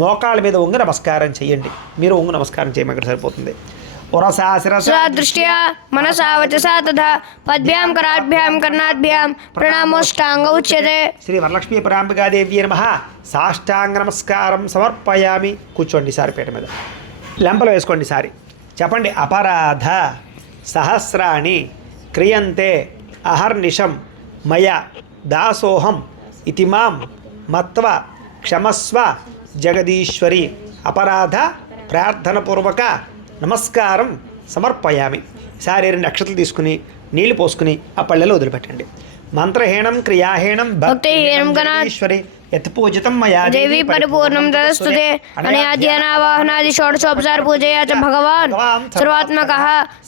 మోకాళ్ళ మీద వంగి నమస్కారం చేయండి. మీరు వంగి నమస్కారం చేయడం ఇక్కడ సరిపోతుంది. దృష్ట్యా మనసా వచసా తథా పద్భ్యాం కరాభ్యాం కర్ణాభ్యాం ప్రణామోష్టాంగ ఉచ్యతే. శ్రీ వరలక్ష్మీ పరాంబికాదేవ్యై నమః. సాష్టాంగ నమస్కారం సమర్పయామి. కూర్చోండి సారి పీట మీద. లెంపలు వేసుకోండి సారి. చెప్పండి. అపరాధ సహస్రాణి క్రియంతే అహర్నిశం మయ దాసోహం ఇతి మాం మత్వ క్షమస్వ జగదీశ్వరి. అపరాధ ప్రార్థనపూర్వక నమస్కారం సమర్పయామి. ఈసారి 2 అక్షతలు తీసుకుని నీళ్లు పోసుకుని ఆ పళ్ళెలో వదిలిపెట్టండి. మంత్రహీనం క్రియాహీనం భక్తిహీనం గణేశ్వరి యత్పూజితం మయా దేవి పరిపూర్ణం తదస్తుతే. అనయా ధ్యానావాహనాది షోడశోపచార పూజయా చ భగవాన్ సర్వాత్మకః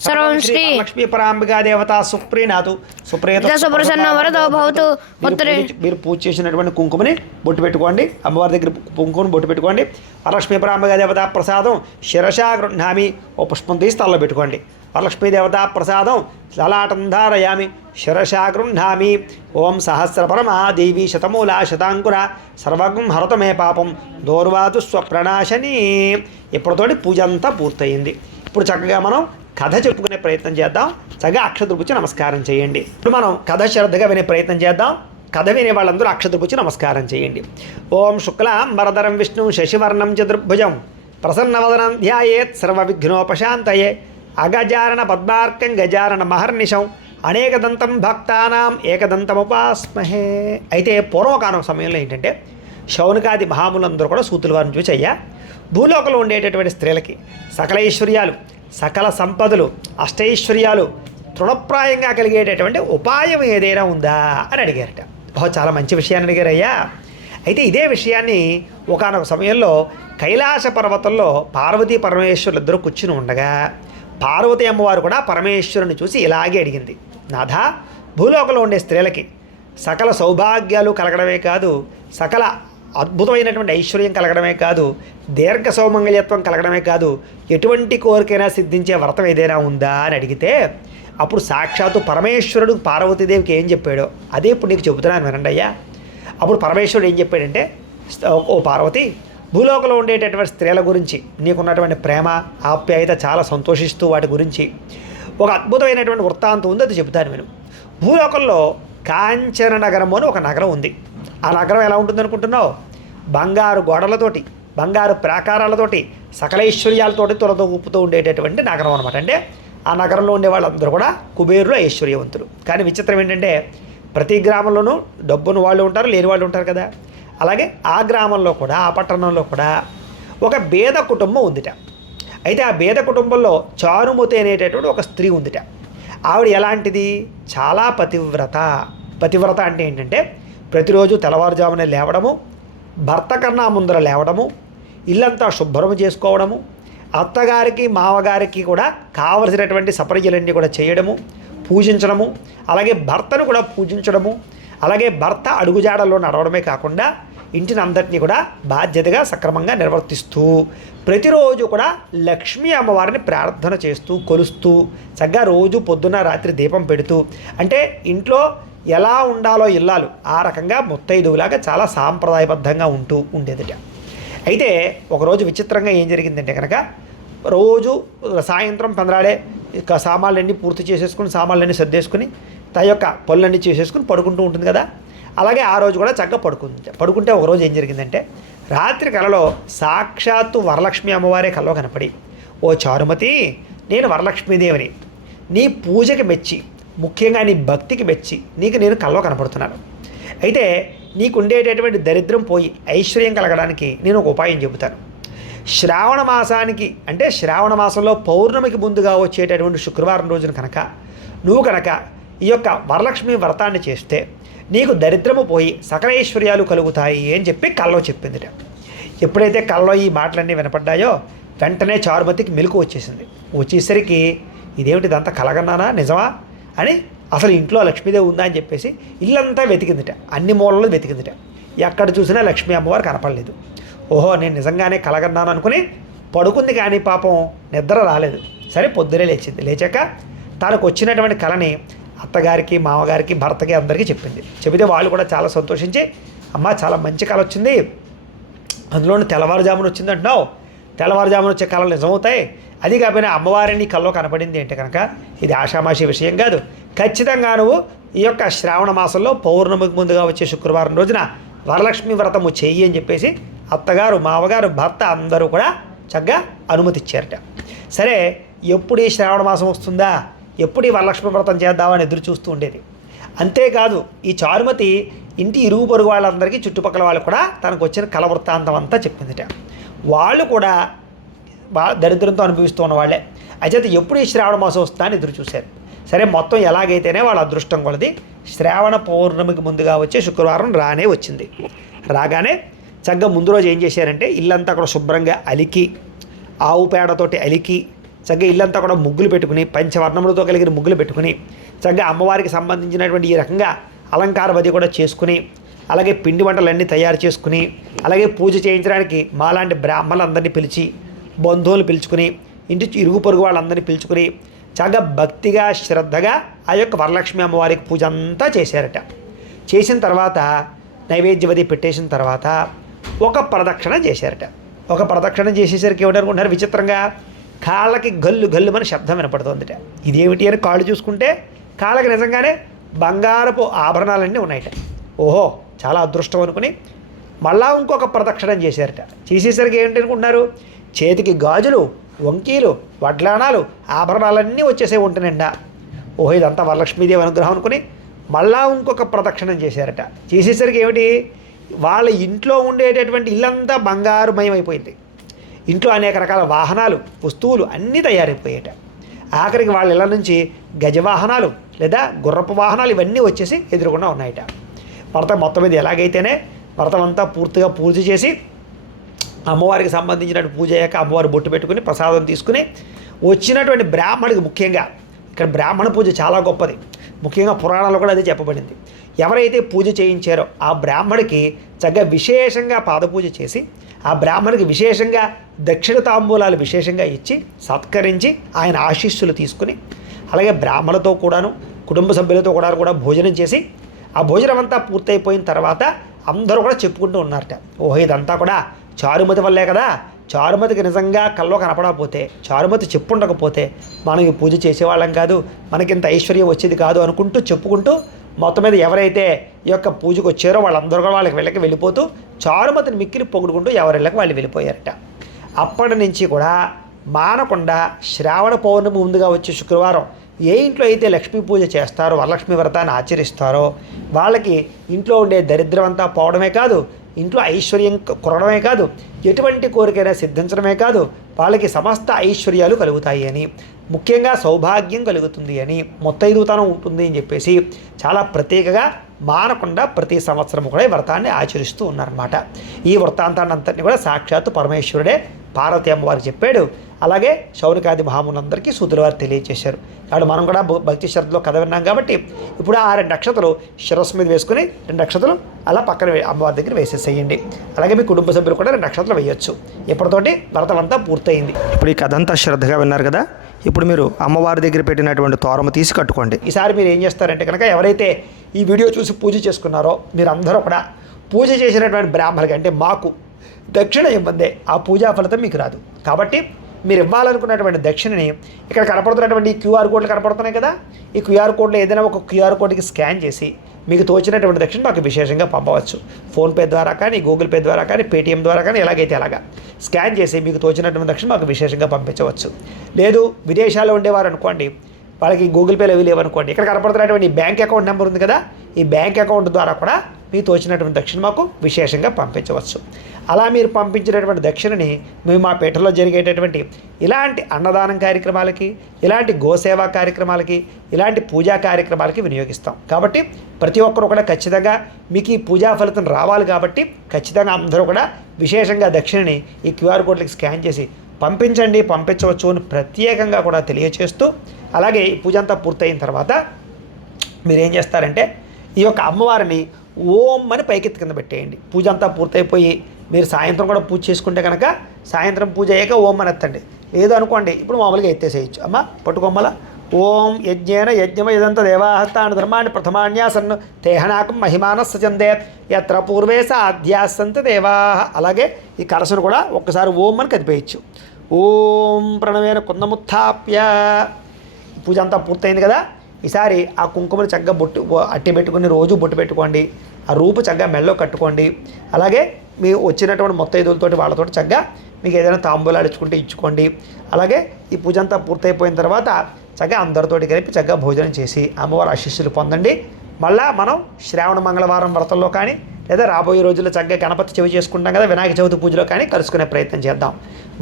సర్వం శ్రీ లక్ష్మీ పరాంబికా దేవత సుప్రీనాథు సుప్రీత సుప్రసన్న వరదో భవతు. ఉత్తరే మీరు పూజ చేసినటువంటి కుంకుమని బొట్టు పెట్టుకోండి. అమ్మవారి దగ్గర కుంకుమని బొట్టు పెట్టుకోండి. వరలక్ష్మీ పరాంబికా దేవత ప్రసాదం శిరసా గృహ్ణామి. ఓ పుష్పం తీసి తలలో పెట్టుకోండి. వరలక్ష్మీ దేవతా ప్రసాదం లలాటం ధారయామి శిరసా గృహ్ణామి. ఓం సహస్రపరమా దేవి శతమూలా శతాంకుర సర్వగం హరత మే పాపం దౌర్వాదు స్వప్రణాశని. ఇప్పటితోటి పూజ అంతా పూర్తయింది. ఇప్పుడు చక్కగా మనం కథ చెప్పుకునే ప్రయత్నం చేద్దాం. చక్కగా అక్షతృపుచ్చి నమస్కారం చేయండి. ఇప్పుడు మనం కథ శ్రద్ధగా వినే ప్రయత్నం చేద్దాం. కథ వినే వాళ్ళందరూ అక్షతృపుచ్చి నమస్కారం చేయండి. ఓం శుక్లాంబరధరం విష్ణు శశివర్ణం చతుర్భుజం ప్రసన్నవదనం ధ్యాయేత్ సర్వ విఘ్నోపశాంతయే. అగజారణ పద్మార్కం గజారణ మహర్నిశం అనేకదంతం భక్తానాం ఏకదంతముపాస్మహే. అయితే పూర్వకాలం సమయంలో ఏంటంటే శౌనకాది మహాములందరూ కూడా సూతుల వారిని చూసి అయ్యా భూలోకంలో ఉండేటటువంటి స్త్రీలకి సకల ఐశ్వర్యాలు సకల సంపదలు అష్టైశ్వర్యాలు తృణప్రాయంగా కలిగేటటువంటి ఉపాయం ఏదైనా ఉందా అని అడిగారట. చాలా మంచి విషయాన్ని అడిగారయ్యా. అయితే ఇదే విషయాన్ని ఒకానొక సమయంలో కైలాస పర్వతంలో పార్వతీ పరమేశ్వరులు ఇద్దరు కూర్చుని ఉండగా పార్వతీ అమ్మవారు కూడా పరమేశ్వరుని చూసి ఇలాగే అడిగింది. నాథా, భూలోకంలో ఉండే స్త్రీలకి సకల సౌభాగ్యాలు కలగడమే కాదు, సకల అద్భుతమైనటువంటి ఐశ్వర్యం కలగడమే కాదు, దీర్ఘ సౌమంగళ్యత్వం కలగడమే కాదు, ఎటువంటి కోరికైనా సిద్ధించే వ్రతం ఏదైనా ఉందా అని అడిగితే అప్పుడు సాక్షాత్తు పరమేశ్వరుడు పార్వతీదేవికి ఏం చెప్పాడో అదే ఇప్పుడు నీకు చెబుతున్నాను వినండి అయ్యా. అప్పుడు పరమేశ్వరుడు ఏం చెప్పాడంటే, ఓ పార్వతి, భూలోకంలో ఉండేటటువంటి స్త్రీల గురించి నీకున్నటువంటి ప్రేమ ఆప్యాయత చాలా సంతోషిస్తూ వాటి గురించి ఒక అద్భుతమైనటువంటి వృత్తాంతం ఉంది, అది చెబుతాను విను. భూలోకంలో కాంచన నగరం అని ఒక నగరం ఉంది. ఆ నగరం ఎలా ఉంటుంది అనుకుంటున్నావు? బంగారు గోడలతోటి బంగారు ప్రాకారాలతోటి సకలైశ్వర్యాలతోటి ఊపుతూ ఉండేటటువంటి నగరం అనమాట. అంటే ఆ నగరంలో ఉండే వాళ్ళందరూ కూడా కుబేరులు ఐశ్వర్యవంతులు. కానీ విచిత్రం ఏంటంటే ప్రతి గ్రామంలోనూ డబ్బును వాళ్ళు ఉంటారు, లేని వాళ్ళు ఉంటారు కదా. అలాగే ఆ గ్రామంలో కూడా ఆ పట్టణంలో కూడా ఒక బేద కుటుంబం ఉందిట. అయితే ఆ బేద కుటుంబంలో చారుమతి అనేటటువంటి ఒక స్త్రీ ఉందిట. ఆవిడ ఎలాంటిది? చాలా పతివ్రత. పతివ్రత అంటే ఏంటంటే ప్రతిరోజు తెల్లవారుజామునే లేవడము, భర్త కన్నా ముందర లేవడము, ఇల్లంతా శుభ్రం చేసుకోవడము, అత్తగారికి మామగారికి కూడా కావలసినటువంటి సపర్యలన్నీ కూడా చేయడము, పూజించడము, అలాగే భర్తను కూడా పూజించడము, అలాగే భర్త అడుగుజాడల్లో నడవడమే కాకుండా ఇంటిని అందరినీ కూడా బాధ్యతగా సక్రమంగా నిర్వర్తిస్తూ ప్రతిరోజు కూడా లక్ష్మీ అమ్మవారిని ప్రార్థన చేస్తూ కొలుస్తూ చక్కగా రోజు పొద్దున్న రాత్రి దీపం పెడుతూ, అంటే ఇంట్లో ఎలా ఉండాలో ఇల్లాలు ఆ రకంగా ముత్తైదువులాగా చాలా సాంప్రదాయబద్ధంగా ఉంటూ ఉండేదిట. అయితే ఒకరోజు విచిత్రంగా ఏం జరిగిందంటే కనుక రోజు సాయంత్రం పెందరాడే సామాన్లన్నీ పూర్తి చేసేసుకుని సామాన్లన్నీ సర్దేసుకుని తన యొక్క పనులన్నీ చేసేసుకుని పడుకుంటూ ఉంటుంది కదా. అలాగే ఆ రోజు కూడా చక్కగా పడుకుంటే ఒకరోజు ఏం జరిగిందంటే రాత్రి కలలో సాక్షాత్తు వరలక్ష్మి అమ్మవారే కలలో కనపడి, ఓ చారుమతి, నేను వరలక్ష్మీదేవిని, నీ పూజకి మెచ్చి, ముఖ్యంగా నీ భక్తికి మెచ్చి నీకు నేను కల్లో కనపడుతున్నాను. అయితే నీకు ఉండేటటువంటి దరిద్రం పోయి ఐశ్వర్యం కలగడానికి నేను ఒక ఉపాయం చెబుతాను. శ్రావణ మాసానికి అంటే శ్రావణ మాసంలో పౌర్ణమికి ముందుగా వచ్చేటటువంటి శుక్రవారం రోజున కనుక నువ్వు కనుక ఈ యొక్క వరలక్ష్మి వ్రతాన్ని చేస్తే నీకు దరిద్రము పోయి సకల ఐశ్వర్యాలు కలుగుతాయి అని చెప్పి కల్లో చెప్పిందిట. ఎప్పుడైతే కల్లో ఈ మాటలన్నీ వినపడ్డాయో వెంటనే చారుమతికి మెలకు వచ్చేసింది. వచ్చేసరికి ఇదేమిటి, ఇదంతా కలగన్నానా, నిజమా అని అసలు ఇంట్లో లక్ష్మీదేవి ఉందా అని చెప్పేసి ఇల్లంతా వెతికిందిట, అన్ని మూలలు వెతికిందిట. ఎక్కడ చూసినా లక్ష్మీ అమ్మవారు కనపడలేదు. ఓహో, నేను నిజంగానే కలగన్నాను అనుకుని పడుకుంది, కానీ పాపం నిద్ర రాలేదు. సరే పొద్దునే లేచింది. లేచాక తనకు వచ్చినటువంటి కళని అత్తగారికి, మామగారికి, భర్తకి అందరికీ చెప్పింది. చెబితే వాళ్ళు కూడా చాలా సంతోషించి, అమ్మ చాలా మంచి కళ వచ్చింది, అందులోని తెల్లవారుజామున వచ్చింది అంటున్నావు, తెల్లవారుజామున వచ్చే కళలు నిజమవుతాయి, అది కాకపోయినా అమ్మవారిని కల్లో కనపడింది అంటే కనుక ఇది ఆషామాషి విషయం కాదు, ఖచ్చితంగా నువ్వు ఈ యొక్క శ్రావణ మాసంలో పౌర్ణమికి ముందుగా వచ్చే శుక్రవారం రోజున వరలక్ష్మి వ్రతము చెయ్యి అని చెప్పేసి అత్తగారు, మామగారు, భర్త అందరూ కూడా చక్కగా అనుమతి ఇచ్చారట. సరే, ఎప్పుడు ఈ శ్రావణ మాసం వస్తుందా, ఎప్పుడు ఈ వరలక్ష్మి వ్రతం చేద్దామని ఎదురు చూస్తూ ఉండేది. అంతేకాదు ఈ చారుమతి ఇంటి ఇరుగు పొరుగు వాళ్ళందరికీ, చుట్టుపక్కల వాళ్ళు కూడా తనకు వచ్చిన కల వృత్తాంతం అంతా చెప్పిందిట. వాళ్ళు కూడా దరిద్రంతో అనుభవిస్తూ ఉన్న వాళ్ళే. అయితే ఎప్పుడు ఈ శ్రావణ మాసం వస్తుందా అని ఎదురు చూశారు. సరే, మొత్తం ఎలాగైతేనే వాళ్ళ అదృష్టం కొలది శ్రావణ పౌర్ణమికి ముందుగా వచ్చే శుక్రవారం రానే వచ్చింది. రాగానే చక్కగా ముందు రోజు ఏం చేశారంటే ఇల్లంతా కూడా శుభ్రంగా అలికి, ఆవు పేడతోటి అలికి చక్కగా ఇల్లంతా కూడా ముగ్గులు పెట్టుకుని, పంచవర్ణములతో కలిగిన ముగ్గులు పెట్టుకుని చక్కగా అమ్మవారికి సంబంధించినటువంటి ఈ రకంగా అలంకార వది కూడా చేసుకుని, అలాగే పిండి వంటలన్నీ తయారు చేసుకుని, అలాగే పూజ చేయించడానికి మాలాంటి బ్రాహ్మణులందరినీ పిలిచి, బంధువులు పిలుచుకుని, ఇంటి ఇరుగు పొరుగు వాళ్ళందరినీ పిలుచుకుని చక్కగా భక్తిగా శ్రద్ధగా ఆ యొక్క వరలక్ష్మి అమ్మవారికి పూజ అంతా చేశారట. చేసిన తర్వాత నైవేద్యవది పెట్టేసిన తర్వాత ఒక ప్రదక్షిణ చేశారట. ఒక ప్రదక్షిణ చేసేసరికి ఏమిటనుకుంటున్నారు, విచిత్రంగా కాళ్ళకి గల్లు గల్లు అని శబ్దం వినపడుతుందిట. ఇదేమిటి అని కాళ్ళు చూసుకుంటే కాళ్ళకి నిజంగానే బంగారపు ఆభరణాలన్నీ ఉన్నాయట. ఓహో, చాలా అదృష్టం అనుకుని మళ్ళా ఇంకొక ప్రదక్షిణం చేశారట. చేసేసరికి ఏంటి అనుకుంటున్నారు, చేతికి గాజులు, వంకీలు, వడ్లానాలు, ఆభరణాలన్నీ వచ్చేసే ఉంటున్నాండా. ఓహో, ఇదంతా వరలక్ష్మీదేవి అనుగ్రహం అనుకుని మళ్ళా ఇంకొక ప్రదక్షిణం చేశారట. చేసేసరికి ఏమిటి, వాళ్ళ ఇంట్లో ఉండేటటువంటి ఇల్లంతా బంగారుమయం అయిపోయింది. ఇంట్లో అనేక రకాల వాహనాలు, వస్తువులు అన్నీ తయారైపోయాట. ఆఖరికి వాళ్ళ ఇళ్ళ నుంచి గజవాహనాలు లేదా గుర్రపు వాహనాలు ఇవన్నీ వచ్చేసి ఎదురుకుండా ఉన్నాయట. వ్రతం మొత్తం మీద ఎలాగైతేనే వ్రతం అంతా పూర్తిగా పూజ చేసి అమ్మవారికి సంబంధించినటువంటి పూజ అయ్యాక అమ్మవారు బొట్టు పెట్టుకుని ప్రసాదం తీసుకుని వచ్చినటువంటి బ్రాహ్మణికి, ముఖ్యంగా ఇక్కడ బ్రాహ్మణ పూజ చాలా గొప్పది, ముఖ్యంగా పురాణాల్లో కూడా అదే చెప్పబడింది. ఎవరైతే పూజ చేయించారో ఆ బ్రాహ్మడికి చక్కగా విశేషంగా పాదపూజ చేసి, ఆ బ్రాహ్మణికి విశేషంగా దక్షిణ తాంబూలాలు విశేషంగా ఇచ్చి సత్కరించి ఆయన ఆశీస్సులు తీసుకుని, అలాగే బ్రాహ్మణులతో కూడాను కుటుంబ సభ్యులతో కూడా భోజనం చేసి, ఆ భోజనం అంతా పూర్తయిపోయిన తర్వాత అందరూ కూడా చెప్పుకుంటూ ఉన్నారట, ఓహో ఇదంతా కూడా చారుమతి వల్లే కదా, చారుమతికి నిజంగా కల్లో కనపడకపోతే, చారుమతి చెప్పుండకపోతే మనం ఈ పూజ చేసేవాళ్ళం కాదు, మనకింత ఐశ్వర్యం వచ్చేది కాదు అనుకుంటూ చెప్పుకుంటూ మొత్తం మీద ఎవరైతే ఈ యొక్క పూజకు వచ్చారో వాళ్ళందరూ కూడా వాళ్ళకి వెళ్ళిపోతూ చారుమతిని మిక్కిలి పొగుడుకుంటూ ఎవరిళ్ళకి వాళ్ళు వెళ్ళిపోయారట. అప్పటి నుంచి కూడా మానకుండా శ్రావణ పౌర్ణమి ముందుగా వచ్చే శుక్రవారం ఏ ఇంట్లో అయితే లక్ష్మీ పూజ చేస్తారో, వరలక్ష్మి వ్రతాన్ని ఆచరిస్తారో వాళ్ళకి ఇంట్లో ఉండే దరిద్రం అంతా పోవడమే కాదు, ఇంట్లో ఐశ్వర్యం కొరడమే కాదు, ఎటువంటి కోరికైనా సిద్ధించడమే కాదు, వాళ్ళకి సమస్త ఐశ్వర్యాలు కలుగుతాయి అని, ముఖ్యంగా సౌభాగ్యం కలుగుతుంది అని, మొత్తైదుతనం ఉంటుంది అని చెప్పేసి చాలా ప్రత్యేకగా మానకుండా ప్రతి సంవత్సరం కూడా ఈ వ్రతాన్ని ఆచరిస్తూ ఉన్నారన్నమాట. ఈ వృత్తాంతాన్ని అంతటిని కూడా సాక్షాత్తు పరమేశ్వరుడే పార్వతీ అమ్మవారికి చెప్పాడు. అలాగే శౌనకాది మహాములందరికీ సూతుల వారు తెలియజేశారు. కాబట్టి మనం కూడా భక్తి శ్రద్ధలో కథ విన్నాం కాబట్టి ఇప్పుడు ఆ 2 అక్షతలు శిరస్సు మీద వేసుకుని 2 అక్షతలు అలా పక్కన అమ్మవారి దగ్గర వేసేసేయండి. అలాగే మీ కుటుంబ సభ్యులు కూడా 2 అక్షతలు వేయొచ్చు. ఇప్పటితోటి వ్రతం అంతా పూర్తయింది. ఇప్పుడు ఈ కథ అంతా శ్రద్ధగా విన్నారు కదా. ఇప్పుడు మీరు అమ్మవారి దగ్గర పెట్టినటువంటి తోరమ తీసి కట్టుకోండి. ఈసారి మీరు ఏం చేస్తారంటే కనుక ఎవరైతే ఈ వీడియో చూసి పూజ చేసుకున్నారో మీరందరూ కూడా పూజ చేసినటువంటి బ్రాహ్మణులకి, అంటే మాకు దక్షిణ ఇవ్వందే ఆ పూజా ఫలితం మీకు రాదు. కాబట్టి మీరు ఇవ్వాలనుకున్నటువంటి దక్షిణని ఇక్కడ కనపడుతున్నటువంటి ఈ క్యూఆర్ కోడ్లు కనపడుతున్నాయి కదా, ఈ క్యూఆర్ కోడ్లో ఏదైనా ఒక క్యూఆర్ కోడ్కి స్కాన్ చేసి మీకు తోచినటువంటి దక్షిణ మాకు విశేషంగా పంపవచ్చు. ఫోన్పే ద్వారా కానీ, గూగుల్ పే ద్వారా కానీ, పేటీఎం ద్వారా కానీ, ఎలాగైతే అలాగా స్కాన్ చేసి మీకు తోచినటువంటి దక్షిణ మాకు విశేషంగా పంపించవచ్చు. లేదు విదేశాల్లో ఉండేవారు అనుకోండి, వాళ్ళకి గూగుల్ పేలో అవి లేవనుకోండి, ఇక్కడ కనపడుతున్నటువంటి ఈ బ్యాంక్ అకౌంట్ నెంబర్ ఉంది కదా, ఈ బ్యాంక్ అకౌంట్ ద్వారా కూడా మీకు తోచినటువంటి దక్షిణ మాకు విశేషంగా పంపించవచ్చు. అలా మీరు పంపించినటువంటి దక్షిణని మేము మా పేటలో జరిగేటటువంటి ఇలాంటి అన్నదానం కార్యక్రమాలకి, ఇలాంటి గోసేవా కార్యక్రమాలకి, ఇలాంటి పూజా కార్యక్రమాలకి వినియోగిస్తాం. కాబట్టి ప్రతి ఒక్కరు కూడా ఖచ్చితంగా మీకు ఈ పూజా ఫలితం రావాలి కాబట్టి ఖచ్చితంగా అందరూ కూడా విశేషంగా దక్షిణని ఈ క్యూఆర్ కోడ్లకి స్కాన్ చేసి పంపించవచ్చు అని ప్రత్యేకంగా కూడా తెలియచేస్తూ, అలాగే ఈ పూజ అంతా పూర్తయిన తర్వాత మీరు ఏం చేస్తారంటే ఈ యొక్క అమ్మవారిని ఓం అని పైకెత్తి కింద పెట్టేయండి. పూజ అంతా పూర్తయిపోయి మీరు సాయంత్రం కూడా పూజ చేసుకుంటే కనుక సాయంత్రం పూజ అయ్యాక ఓం అని ఎత్తండి. లేదు అనుకోండి ఇప్పుడు మామూలుగా ఎత్తేసేయచ్చు. అమ్మ పట్టుకోమ్మల ఓం యజ్ఞేన యజ్ఞమ యదంత దేవాహస్తాన్ని ధర్మాన్ని ప్రథమాన్యాసన్ను తేహనాకం మహిమానస్స చందే యత్ర పూర్వే సాధ్యాసంత దేవాహ. అలాగే ఈ కలశను కూడా ఒక్కసారి ఓం అని కదిపేయచ్చు. ఓం ప్రణవేన కుందముత్థాప్య. పూజ అంతా పూర్తయింది కదా, ఈసారి ఆ కుంకుమను చక్కగా బొట్టు అట్టి పెట్టుకుని రోజు బొట్టు పెట్టుకోండి. ఆ రూపు చక్కగా మెల్లో కట్టుకోండి. అలాగే మీరు వచ్చినటువంటి మొత్తైదులతోటి వాళ్ళతోటి చక్కగా మీకు ఏదైనా తాంబూలాలు ఇచ్చుకోండి. అలాగే ఈ పూజ అంతా పూర్తయిపోయిన తర్వాత చక్కగా అందరితోటి కలిపి చక్కగా భోజనం చేసి అమ్మవారి ఆశీస్సులు పొందండి. మళ్ళా మనం శ్రావణ మంగళవారం వ్రతంలో కానీ లేదా రాబోయే రోజుల్లో చక్కగా గణపతి చవితి చేసుకుంటాం కదా, వినాయక చవితి పూజలో కానీ కలుసుకునే ప్రయత్నం చేద్దాం.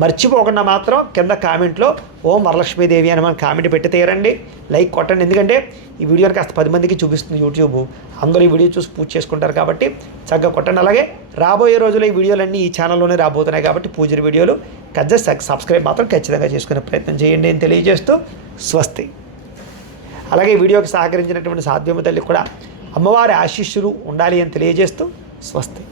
మర్చిపోకుండా మాత్రం కింద కామెంట్లో ఓం వరలక్ష్మీదేవి అని మనం కామెంట్ పెట్టి తీరండి, లైక్ కొట్టండి. ఎందుకంటే ఈ వీడియోని కాస్త 10 మందికి చూపిస్తుంది యూట్యూబ్, అందరూ ఈ వీడియో చూసి పూజ చేసుకుంటారు కాబట్టి చక్కగా కొట్టండి. అలాగే రాబోయే రోజుల్లో ఈ వీడియోలన్నీ ఈ ఛానల్లోనే రాబోతున్నాయి కాబట్టి పూజల వీడియోలు సబ్స్క్రైబ్ మాత్రం ఖచ్చితంగా చేసుకునే ప్రయత్నం చేయండి అని తెలియజేస్తూ స్వస్తి. అలాగే ఈ వీడియోకి సహకరించినటువంటి సాధ్యమ తల్లి కూడా అమ్మవారి ఆశీస్సులు ఉండాలి అని తెలియజేస్తూ స్వస్తి.